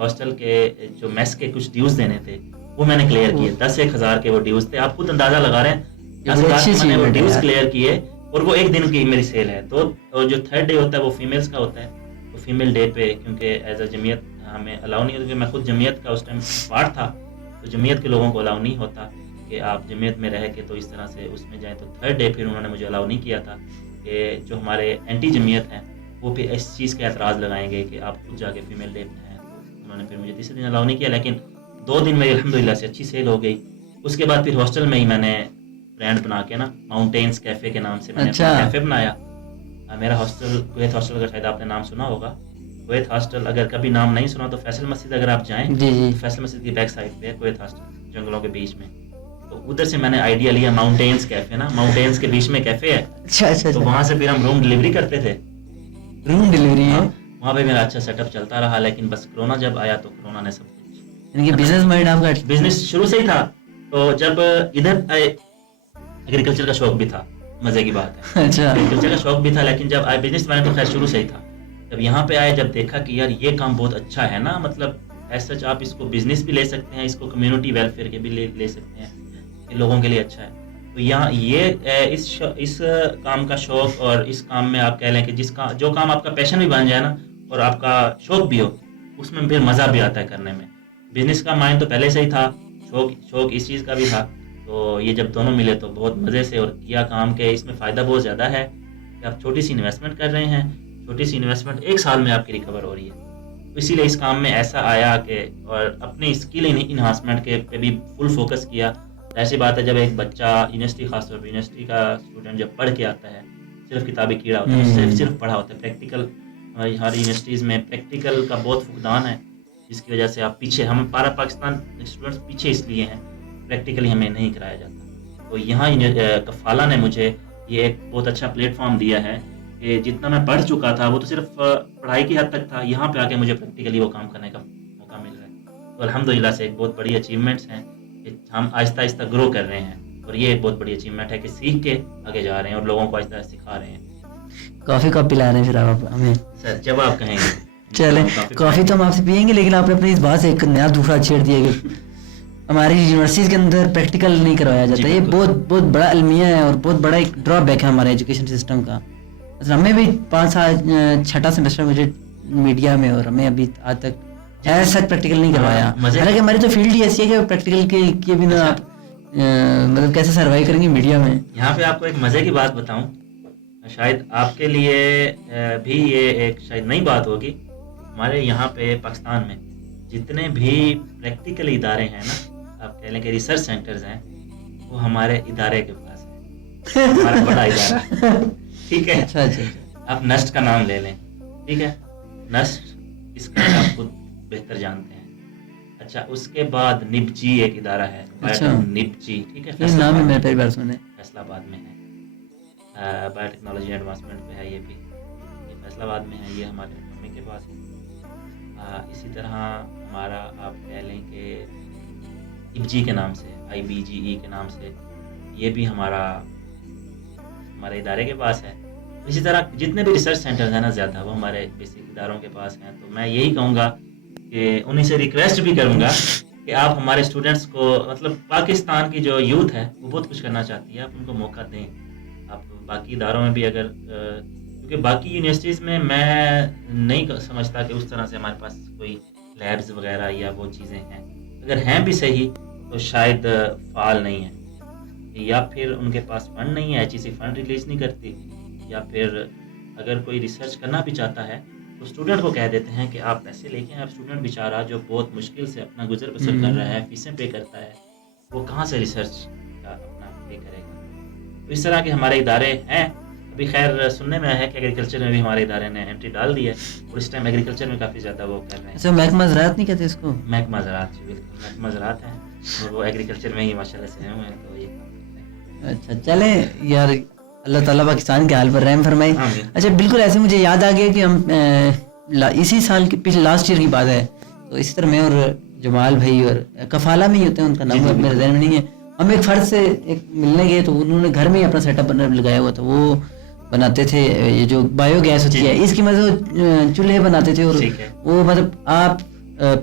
हॉस्टल के जो मेस के कुछ ड्यूज़ देने थे वो मैंने क्लियर किए। 10-1 हज़ार के वो ड्यूज़ थे, आप खुद अंदाज़ा लगा रहे हैं, ये 10 बड़ी हज़ार अच्छी के मैंने वो अचीवमेंट है ड्यूज़ यार। क्लियर किए, और वो एक दिन की मेरी सेल है। तो और जो थर्ड डे होता है वो फीमेल्स का होता है, तो फीमेल डे पे क्योंकि एज अ जमीयत हमें अलाउ नहीं होता, क्योंकि मैं खुद जमीयत का उस टाइम पार्ट था, तो जमीयत के लोगों को अलाउ नहीं होता कि आप जमीयत में रह के तो इस तरह से उसमें जाएँ। तो थर्ड डे फिर उन्होंने मुझे अलाउ नहीं किया था कि जो हमारे एंटी जमीयत हैं वो फिर इस चीज़ का एतराज़ लगाएंगे कि आप खुद जाके फीमेल डे पे हैं। तो उन्होंने फिर मुझे तीसरे दिन अलाउ नहीं किया, लेकिन 2 दिन मेरी अल्हम्दुलिल्लाह से अच्छी सेल हो गई। उसके बाद फिर हॉस्टल में ही मैंने ब्रांड बना के ना माउंटेन्स कैफ़े के नाम से मैंने अपना अच्छा कैफ़े बनाया। मेरा हॉस्टल कुवैत हॉस्टल का शायद आपने नाम सुना होगा। कुवैत हॉस्टल अगर कभी नाम नहीं सुना तो फैसल मस्जिद अगर आप जाएँ, जी जी। तो फैसल मस्जिद की बैक साइड पे है कुवैत हॉस्टल, जंगलों के बीच में। तो उधर से मैंने आइडिया लिया, माउंटेन्स कैफ़े ना, माउंटेन्स के बीच में कैफ़े है, अच्छा अच्छा तो अच्छा। वहाँ से फिर हम रूम डिलीवरी करते थे। रूम डिलीवरी है। हाँ, वहाँ पे मेरा अच्छा सेटअप चलता रहा, लेकिन बस कोरोना जब आया तो कोरोना ने सब कुछ यानी कि खत्म बिजनेस माइंड आपका। किया। बिज़नेस शुरू से ही था, तो जब इधर आए एग्रीकल्चर का शौक भी था, मज़े की बात है। अच्छा एग्रीकल्चर का शौक भी था, लेकिन जब आए बिज़नेस मैंने तो खैर शुरू से ही था। जब यहाँ पे आए, जब देखा कि यार ये काम बहुत अच्छा है ना, मतलब एज़ सच आप इसको बिज़नेस भी ले सकते हैं, इसको कम्युनिटी वेलफेयर के भी ले सकते हैं, ये लोगों के लिए अच्छा है। तो यहाँ ये इस काम का शौक, और इस काम में आप कह लें कि जो काम आपका पैशन भी बन जाए ना और आपका शौक भी हो, उसमें फिर मज़ा भी आता है करने में। बिज़नेस का माइंड तो पहले से ही था, शौक इस चीज़ का भी था। तो ये जब दोनों मिले तो बहुत मज़े से और किया काम के, इसमें फ़ायदा बहुत ज़्यादा है कि आप छोटी सी इन्वेस्टमेंट कर रहे हैं, छोटी सी इन्वेस्टमेंट 1 साल में आपकी रिकवर हो रही है। तो इसीलिए इस काम में ऐसा आया कि और अपनी स्किल इन्हांसमेंट के पे भी फुल फोकस किया। ऐसी बात है, जब एक बच्चा यूनिवर्सिटी, खासतौर पर यूनिवर्सिटी का स्टूडेंट जब पढ़ के आता है, सिर्फ किताबी कीड़ा होता है, सिर्फ पढ़ा होता है। प्रैक्टिकल हमारी हमारी यूनिवर्सिटीज़ में प्रैक्टिकल का बहुत फुकदान है, जिसकी वजह से आप पीछे, हम पारा पाकिस्तान स्टूडेंट्स पीछे इसलिए हैं, प्रैक्टिकली हमें नहीं कराया जाता। तो यहाँ कफ़ाला ने मुझे ये एक बहुत अच्छा प्लेटफॉर्म दिया है कि जितना मैं पढ़ चुका था वो तो सिर्फ पढ़ाई की हद तक था, यहाँ पे आके मुझे प्रैक्टिकली वो काम करने का मौका मिल रहा है। तो अल्हम्दुलिल्लाह से एक बहुत बड़ी अचीवमेंट्स हैं कि हम आहिस्ता आहिस्ता ग्रो कर रहे हैं। और ये एक बहुत बड़ी अचीवमेंट है कि सीख के आगे जा रहे हैं और लोगों को आज सिखा रहे हैं। कॉफ़ी कब पिला रहे हैं फिर आप हमें? सर जब आप कहेंगे। चले, कॉफ़ी तो हम आपसे पियेंगे, लेकिन आपने अपनी इस बात से एक नया दूसरा छेड़ दिया कि हमारी यूनिवर्सिटीज़ के अंदर प्रैक्टिकल नहीं करवाया जाता। ये बहुत बहुत बड़ा अलमिया है और बहुत बड़ा एक ड्रॉबैक है हमारे एजुकेशन सिस्टम का। मतलब हमें भी 5 साल 6ठा सेमेस्टर मुझे मीडिया में, और हमें अभी आज तक ऐसा प्रैक्टिकल नहीं करवाया। हालांकि हमारी तो फील्ड ही ऐसी है कि प्रैक्टिकल के बिना आप मतलब कैसे सर्वाइव करेंगे मीडिया में। यहाँ पे आपको एक मज़े की बात बताऊं, शायद आपके लिए भी ये एक शायद नई बात होगी। हमारे यहाँ पे पाकिस्तान में जितने भी प्रैक्टिकल इदारे हैं ना, आप कह लें कि रिसर्च सेंटर्स हैं, वो हमारे इदारे के पास है। हमारा बड़ा इदारा, ठीक है। अच्छा। आप नस्ट का नाम ले लें, ठीक है। नस्ट इसका आप खुद बेहतर जानते हैं। अच्छा, उसके बाद निपजी एक इदारा है। अच्छा। निपजी, ठीक है। ये नाम है मैंने पहली बार सुने। फैसलाबाद में है, बायोटेक्नोलॉजी एडवांसमेंट पे है। ये भी ये फैसलाबाद में है, ये हमारे मम्मी के पास है। इसी तरह हमारा आप कह लें कि IBGE के नाम से, IBGE के नाम से, ये भी हमारे इदारे के पास है। इसी तरह जितने भी रिसर्च सेंटर्स हैं ना, ज़्यादा वो हमारे बेसिक इदारों के पास हैं। तो मैं यही कहूँगा कि उन्हीं से रिक्वेस्ट भी करूँगा कि आप हमारे स्टूडेंट्स को, मतलब पाकिस्तान की जो यूथ है वो बहुत कुछ करना चाहती है, आप उनको मौका दें। आप बाकी इदारों में भी अगर क्योंकि बाकी यूनिवर्सिटीज़ में मैं नहीं समझता कि उस तरह से हमारे पास कोई लैब्स वगैरह या वो चीज़ें हैं। अगर हैं भी सही तो शायद फ़ाल नहीं है, या फिर उनके पास फ़ंड नहीं है, HEC फ़ंड रिलीज़ नहीं करती, या फिर अगर कोई रिसर्च करना भी चाहता है तो स्टूडेंट को कह देते हैं कि आप पैसे लेके आप स्टूडेंट बेचारा जो बहुत मुश्किल से अपना गुजर बसर कर रहा है, फीसें पे करता है, वो कहाँ से रिसर्च का अपना पे करेगा। तो इस तरह के हमारे इदारे हैं। अभी खैर सुनने में आया है कि एग्रीकल्चर में भी हमारे इदारे ने एंट्री डाल दी है और इस टाइम एग्रीकल्चर में काफ़ी ज़्यादा वो कर रहे हैं। अच्छा, महकमा ज़राअत नहीं कहते इसको? महकमा ज़राअत, बिल्कुल महकमा ज़राअत है, और वो एग्रीकल्चर में ही माशाल्लाह से हैं, तो ये। अच्छा, चले यार, अल्लाह ताला पाकिस्तान के हाल पर रहम फरमाए। अच्छा, बिल्कुल ऐसे मुझे याद आ गया कि हम इसी साल के पिछले लास्ट ईयर की बात है, तो इसी तरह मैं और जमाल भाई और कफाला में ही होते हैं, उनका नाम मेरे ज़हन में नहीं है, हम एक फर्द से एक मिलने गए तो उन्होंने घर में ही अपना सेटअप लगाया हुआ था। वो बनाते थे ये जो बायोगैस होती है, इसकी मतलब चूल्हे बनाते थे, और वो मतलब आप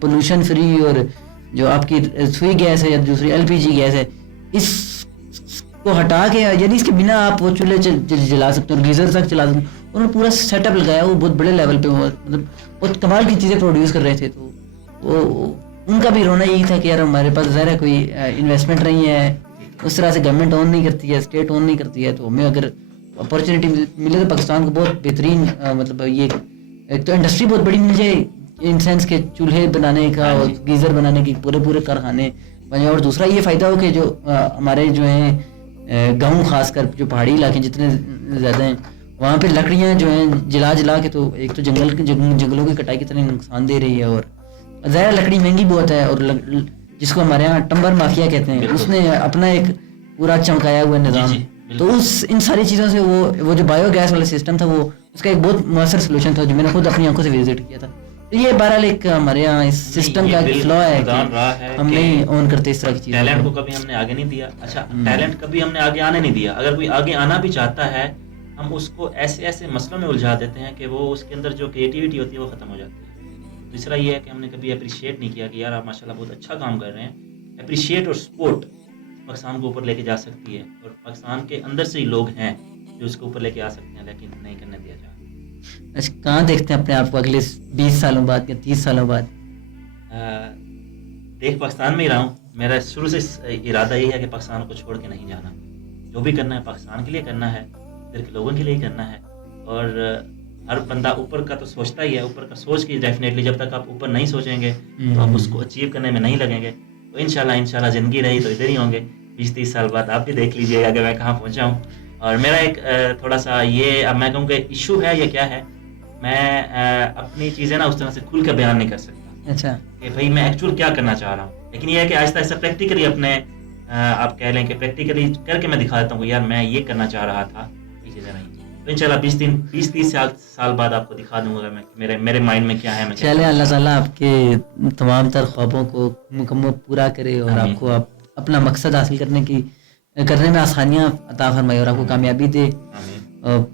पोल्यूशन फ्री, और जो आपकी सुई गैस है या दूसरी LPG गैस है, इसको हटा के, यानी इसके बिना आप वो चूल्हे जला सकते हो और गीजर तक चला सकते हो। उन्होंने पूरा सेटअप लगाया, वो बहुत बड़े लेवल पे, मतलब बहुत कमाल की चीज़ें प्रोड्यूस कर रहे थे। तो वो उनका भी रोना यही था कि यार हमारे पास ज़रा कोई इन्वेस्टमेंट नहीं है, उस तरह से गवर्नमेंट ऑन नहीं करती है, स्टेट ऑन नहीं करती है, तो हमें अगर अपॉर्चुनिटी मिले तो पाकिस्तान को बहुत बेहतरीन मतलब ये एक तो इंडस्ट्री बहुत बड़ी मिल जाए इन सेंस के चूल्हे बनाने का और गीज़र बनाने के पूरे कारखाने बने, और दूसरा ये फ़ायदा हो कि जो हमारे जो हैं गाँव खासकर जो पहाड़ी इलाके जितने ज़्यादा हैं, वहाँ पे लकड़ियाँ जो हैं जला के, तो एक तो जंगलों की कटाई कितनी नुकसान दे रही है, और ज़्यादा लकड़ी महंगी बहुत है, और जिसको हमारे यहाँ टम्बर माफिया कहते हैं, उसने अपना एक पूरा चमकाया हुआ निज़ाम। तो इन सारी चीज़ों से वो जो बायोगैस वाला सिस्टम था, वो उसका एक बहुत मौसर सोल्यूशन था जो मैंने खुद अपनी आंखों से विजिट किया था। तो ये बहरहाल एक हमारे यहाँ इस सिस्टम का फ्लॉ है कि हम नहीं ऑन करते इस तरह की चीज़ें। टैलेंट को कभी हमने आगे नहीं दिया। अच्छा, टैलेंट कभी हमने आगे आने नहीं दिया। अगर कोई आगे आना भी चाहता है, हम उसको ऐसे मसलों में उलझा देते हैं कि वो उसके अंदर जो क्रिएटिविटी होती है वो ख़त्म हो जाती है। दूसरा ये है कि हमने कभी अप्रिशिएट नहीं किया कि यार आप माशाल्लाह बहुत अच्छा काम कर रहे हैं। अप्रिशिएट और सपोर्ट पाकिस्तान को ऊपर लेके जा सकती है, और पाकिस्तान के अंदर से ही लोग हैं जो उसको ऊपर लेके आ सकते हैं, लेकिन नहीं करने दिया जा रहा। अच्छा, कहाँ देखते हैं अपने आप को अगले 20 सालों बाद या 30 सालों बाद? देख पाकिस्तान में ही रहा हूँ। मेरा शुरू से इरादा यही है कि पाकिस्तान को छोड़ के नहीं जाना। जो भी करना है पाकिस्तान के लिए करना है, इधर के लोगों के लिए करना है। और हर बंदा ऊपर का तो सोचता ही है, ऊपर का सोच के डेफिनेटली जब तक आप ऊपर नहीं सोचेंगे तो आप उसको अचीव करने में नहीं लगेंगे। तो इंशाल्लाह ज़िंदगी रही तो इधर ही होंगे। 20-30 साल बाद आप भी देख लीजिएगा कि मैं कहाँ पहुँचा हूँ। और मेरा एक थोड़ा सा ये, अब मैं कहूँगा इशू है या क्या है, मैं अपनी चीज़ें ना उस तरह से खुल कर बयान नहीं कर सकता। अच्छा, कि भाई मैं एक्चुअल क्या करना चाह रहा हूँ, लेकिन ये है कि आहिस्ता आहिस्ता प्रैक्टिकली अपने आप कह लें कि प्रैक्टिकली करके मैं दिखा देता हूँ यार मैं ये करना चाह रहा था, ये चीज़ें नहीं। तो इंशाल्लाह 20-30 साल बाद आपको दिखा दूंगा मैं मेरे माइंड में क्या है। चले, अल्लाह ताला आपके तमाम तर ख्वाबों को मुकम्मल पूरा करे और आपको आप अपना मकसद हासिल करने की करने में आसानियाँ अता फरमाए और आपको कामयाबी दे। आमीन।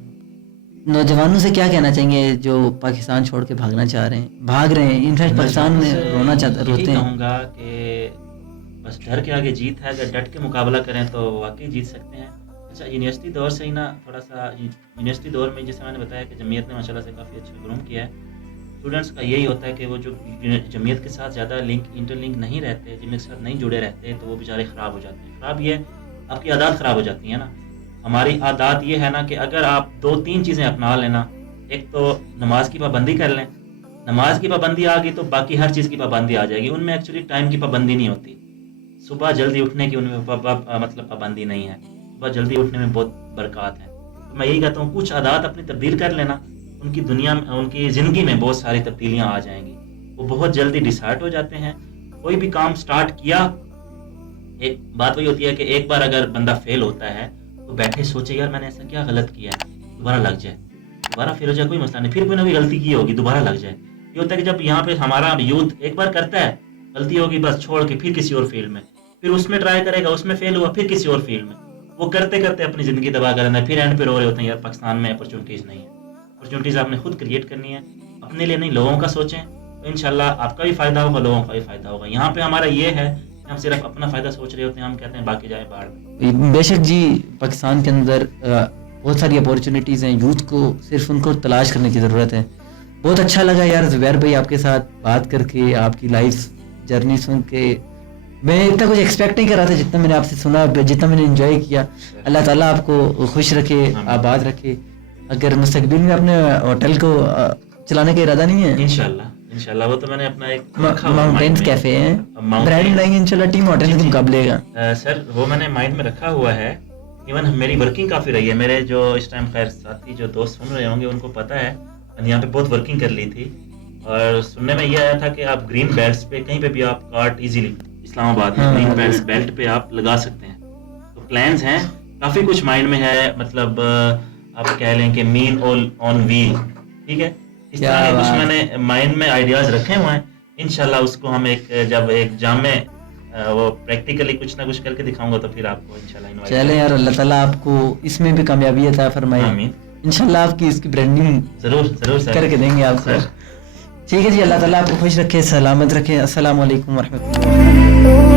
नौजवानों से क्या कहना चाहेंगे जो पाकिस्तान छोड़ के भागना चाह रहे हैं, भाग रहे हैं, इनफैक्ट पाकिस्तान में रोते हैं? कहूँगा कि बस डर के आगे जीत है, अगर डट के मुकाबला करें तो वाकई जीत सकते हैं। अच्छा, यूनिवर्सिटी दौर से ही ना थोड़ा सा यूनिवर्सिटी दौर में जैसे मैंने बताया कि जमीयत ने माशाल्लाह से काफ़ी अच्छा ग्रूम किया है स्टूडेंट्स का। यही होता है कि वो जो जमीयत के साथ ज़्यादा इंटरलिंक नहीं रहते, जमीयत के साथ नहीं जुड़े रहते, तो वो बेचारे ख़राब हो जाते हैं। ख़राब ये आपकी आदत ख़राब हो जाती है ना। हमारी आदत ये है ना कि अगर आप 2-3 चीज़ें अपना लेना, एक तो नमाज की पाबंदी कर लें, नमाज की पाबंदी आ गई तो बाकी हर चीज़ की पाबंदी आ जाएगी। उनमें एक्चुअली टाइम की पाबंदी नहीं होती, सुबह जल्दी उठने की उनमें मतलब पाबंदी नहीं है। सुबह जल्दी उठने में बहुत बरकत है। तो मैं यही कहता हूँ कुछ आदत अपनी तब्दील कर लेना, उनकी दुनिया में, उनकी ज़िंदगी में बहुत सारी तब्दीलियाँ आ जाएंगी। वो बहुत जल्दी डिसाइड हो जाते हैं। कोई भी काम स्टार्ट किया, एक बात वही होती है कि एक बार अगर बंदा फेल होता है तो बैठे सोचे यार मैंने ऐसा क्या गलत किया है, दोबारा लग जाए, दोबारा फेल हो जाए कोई मसला नहीं, फिर कोई ना कोई गलती की होगी दोबारा लग जाए। ये होता है कि जब यहाँ पे हमारा यूथ एक बार करता है, गलती होगी बस छोड़ के फिर किसी और फील्ड में, फिर उसमें ट्राई करेगा, उसमें फेल हुआ, फिर किसी और फील्ड में, वो करते करते अपनी ज़िंदगी तबाह कर देना है। फिर एंड पे रो रहे होते हैं यार पाकिस्तान में अपॉर्चुनिटीज़ नहीं है। अपॉर्चुनिटीज़ आपने खुद क्रिएट करनी है, अपने लिए नहीं लोगों का सोचें, तो इंशाल्लाह आपका भी फ़ायदा होगा, लोगों का भी फ़ायदा होगा। यहाँ पे हमारा ये है हम सिर्फ अपना फ़ायदा सोच रहे होते हैं, हम कहते हैं बाकी जाए बाहर में। बेशक जी, पाकिस्तान के अंदर बहुत सारी अपॉर्चुनिटीज़ हैं, यूथ को सिर्फ उनको तलाश करने की ज़रूरत है। बहुत अच्छा लगा यार ज़ुबैर भाई आपके साथ बात करके, आपकी लाइफ जर्नी सुन के। मैं इतना कुछ एक्सपेक्ट नहीं कर रहा था जितना मैंने आपसे सुना, जितना मैंने एंजॉय किया। अल्लाह ताला आपको खुश रखे, आबाद रखे। अगर मुस्तकबिल में अपने होटल को चलाने का इरादा नहीं है? इंशाल्लाह वो तो मैंने अपना एक माउंटेन्स कैफे है, ब्रांड बनाएंगे इंशाल्लाह टीम होटल के मुकाबले का। सर वो मैंने माइंड में रखा हुआ है। इवन मेरी वर्किंग काफ़ी रही है। मेरे जो इस टाइम खैर साथी जो दोस्त सुन रहे होंगे उनको पता है, मैंने यहाँ पे बहुत वर्किंग कर ली थी और सुनने में ये आया था कि आप ग्रीन बेल्ट्स पे कहीं पे भी आप कार्ट इजीली इस्लामाबाद में ग्रीन बेल्ट पे आप लगा सकते हैं। तो प्लान्स हैं, काफ़ी कुछ माइंड में है, मतलब आप कह लें कि मीन ऑन व्हील, ठीक है, इस तरह के कुछ मैंने माइंड में आइडियाज रखे हुए हैं। इंशाल्लाह उसको हम जब एग्जाम में वो प्रैक्टिकली कुछ ना कुछ करके दिखाऊंगा तो फिर आपको इंशाल्लाह इनवाइट। चले यार, अल्लाह ताला आपको इसमें भी कामयाबी अता फरमाए। आमीन। इंशाल्लाह आपकी इसकी ब्रांडिंग जरूर सर करके देंगे आपको। ठीक है जी, अल्लाह ताला आपको खुश रखे, सलामत रखे। अस्सलाम वालेकुम व रहमतुल्लाह।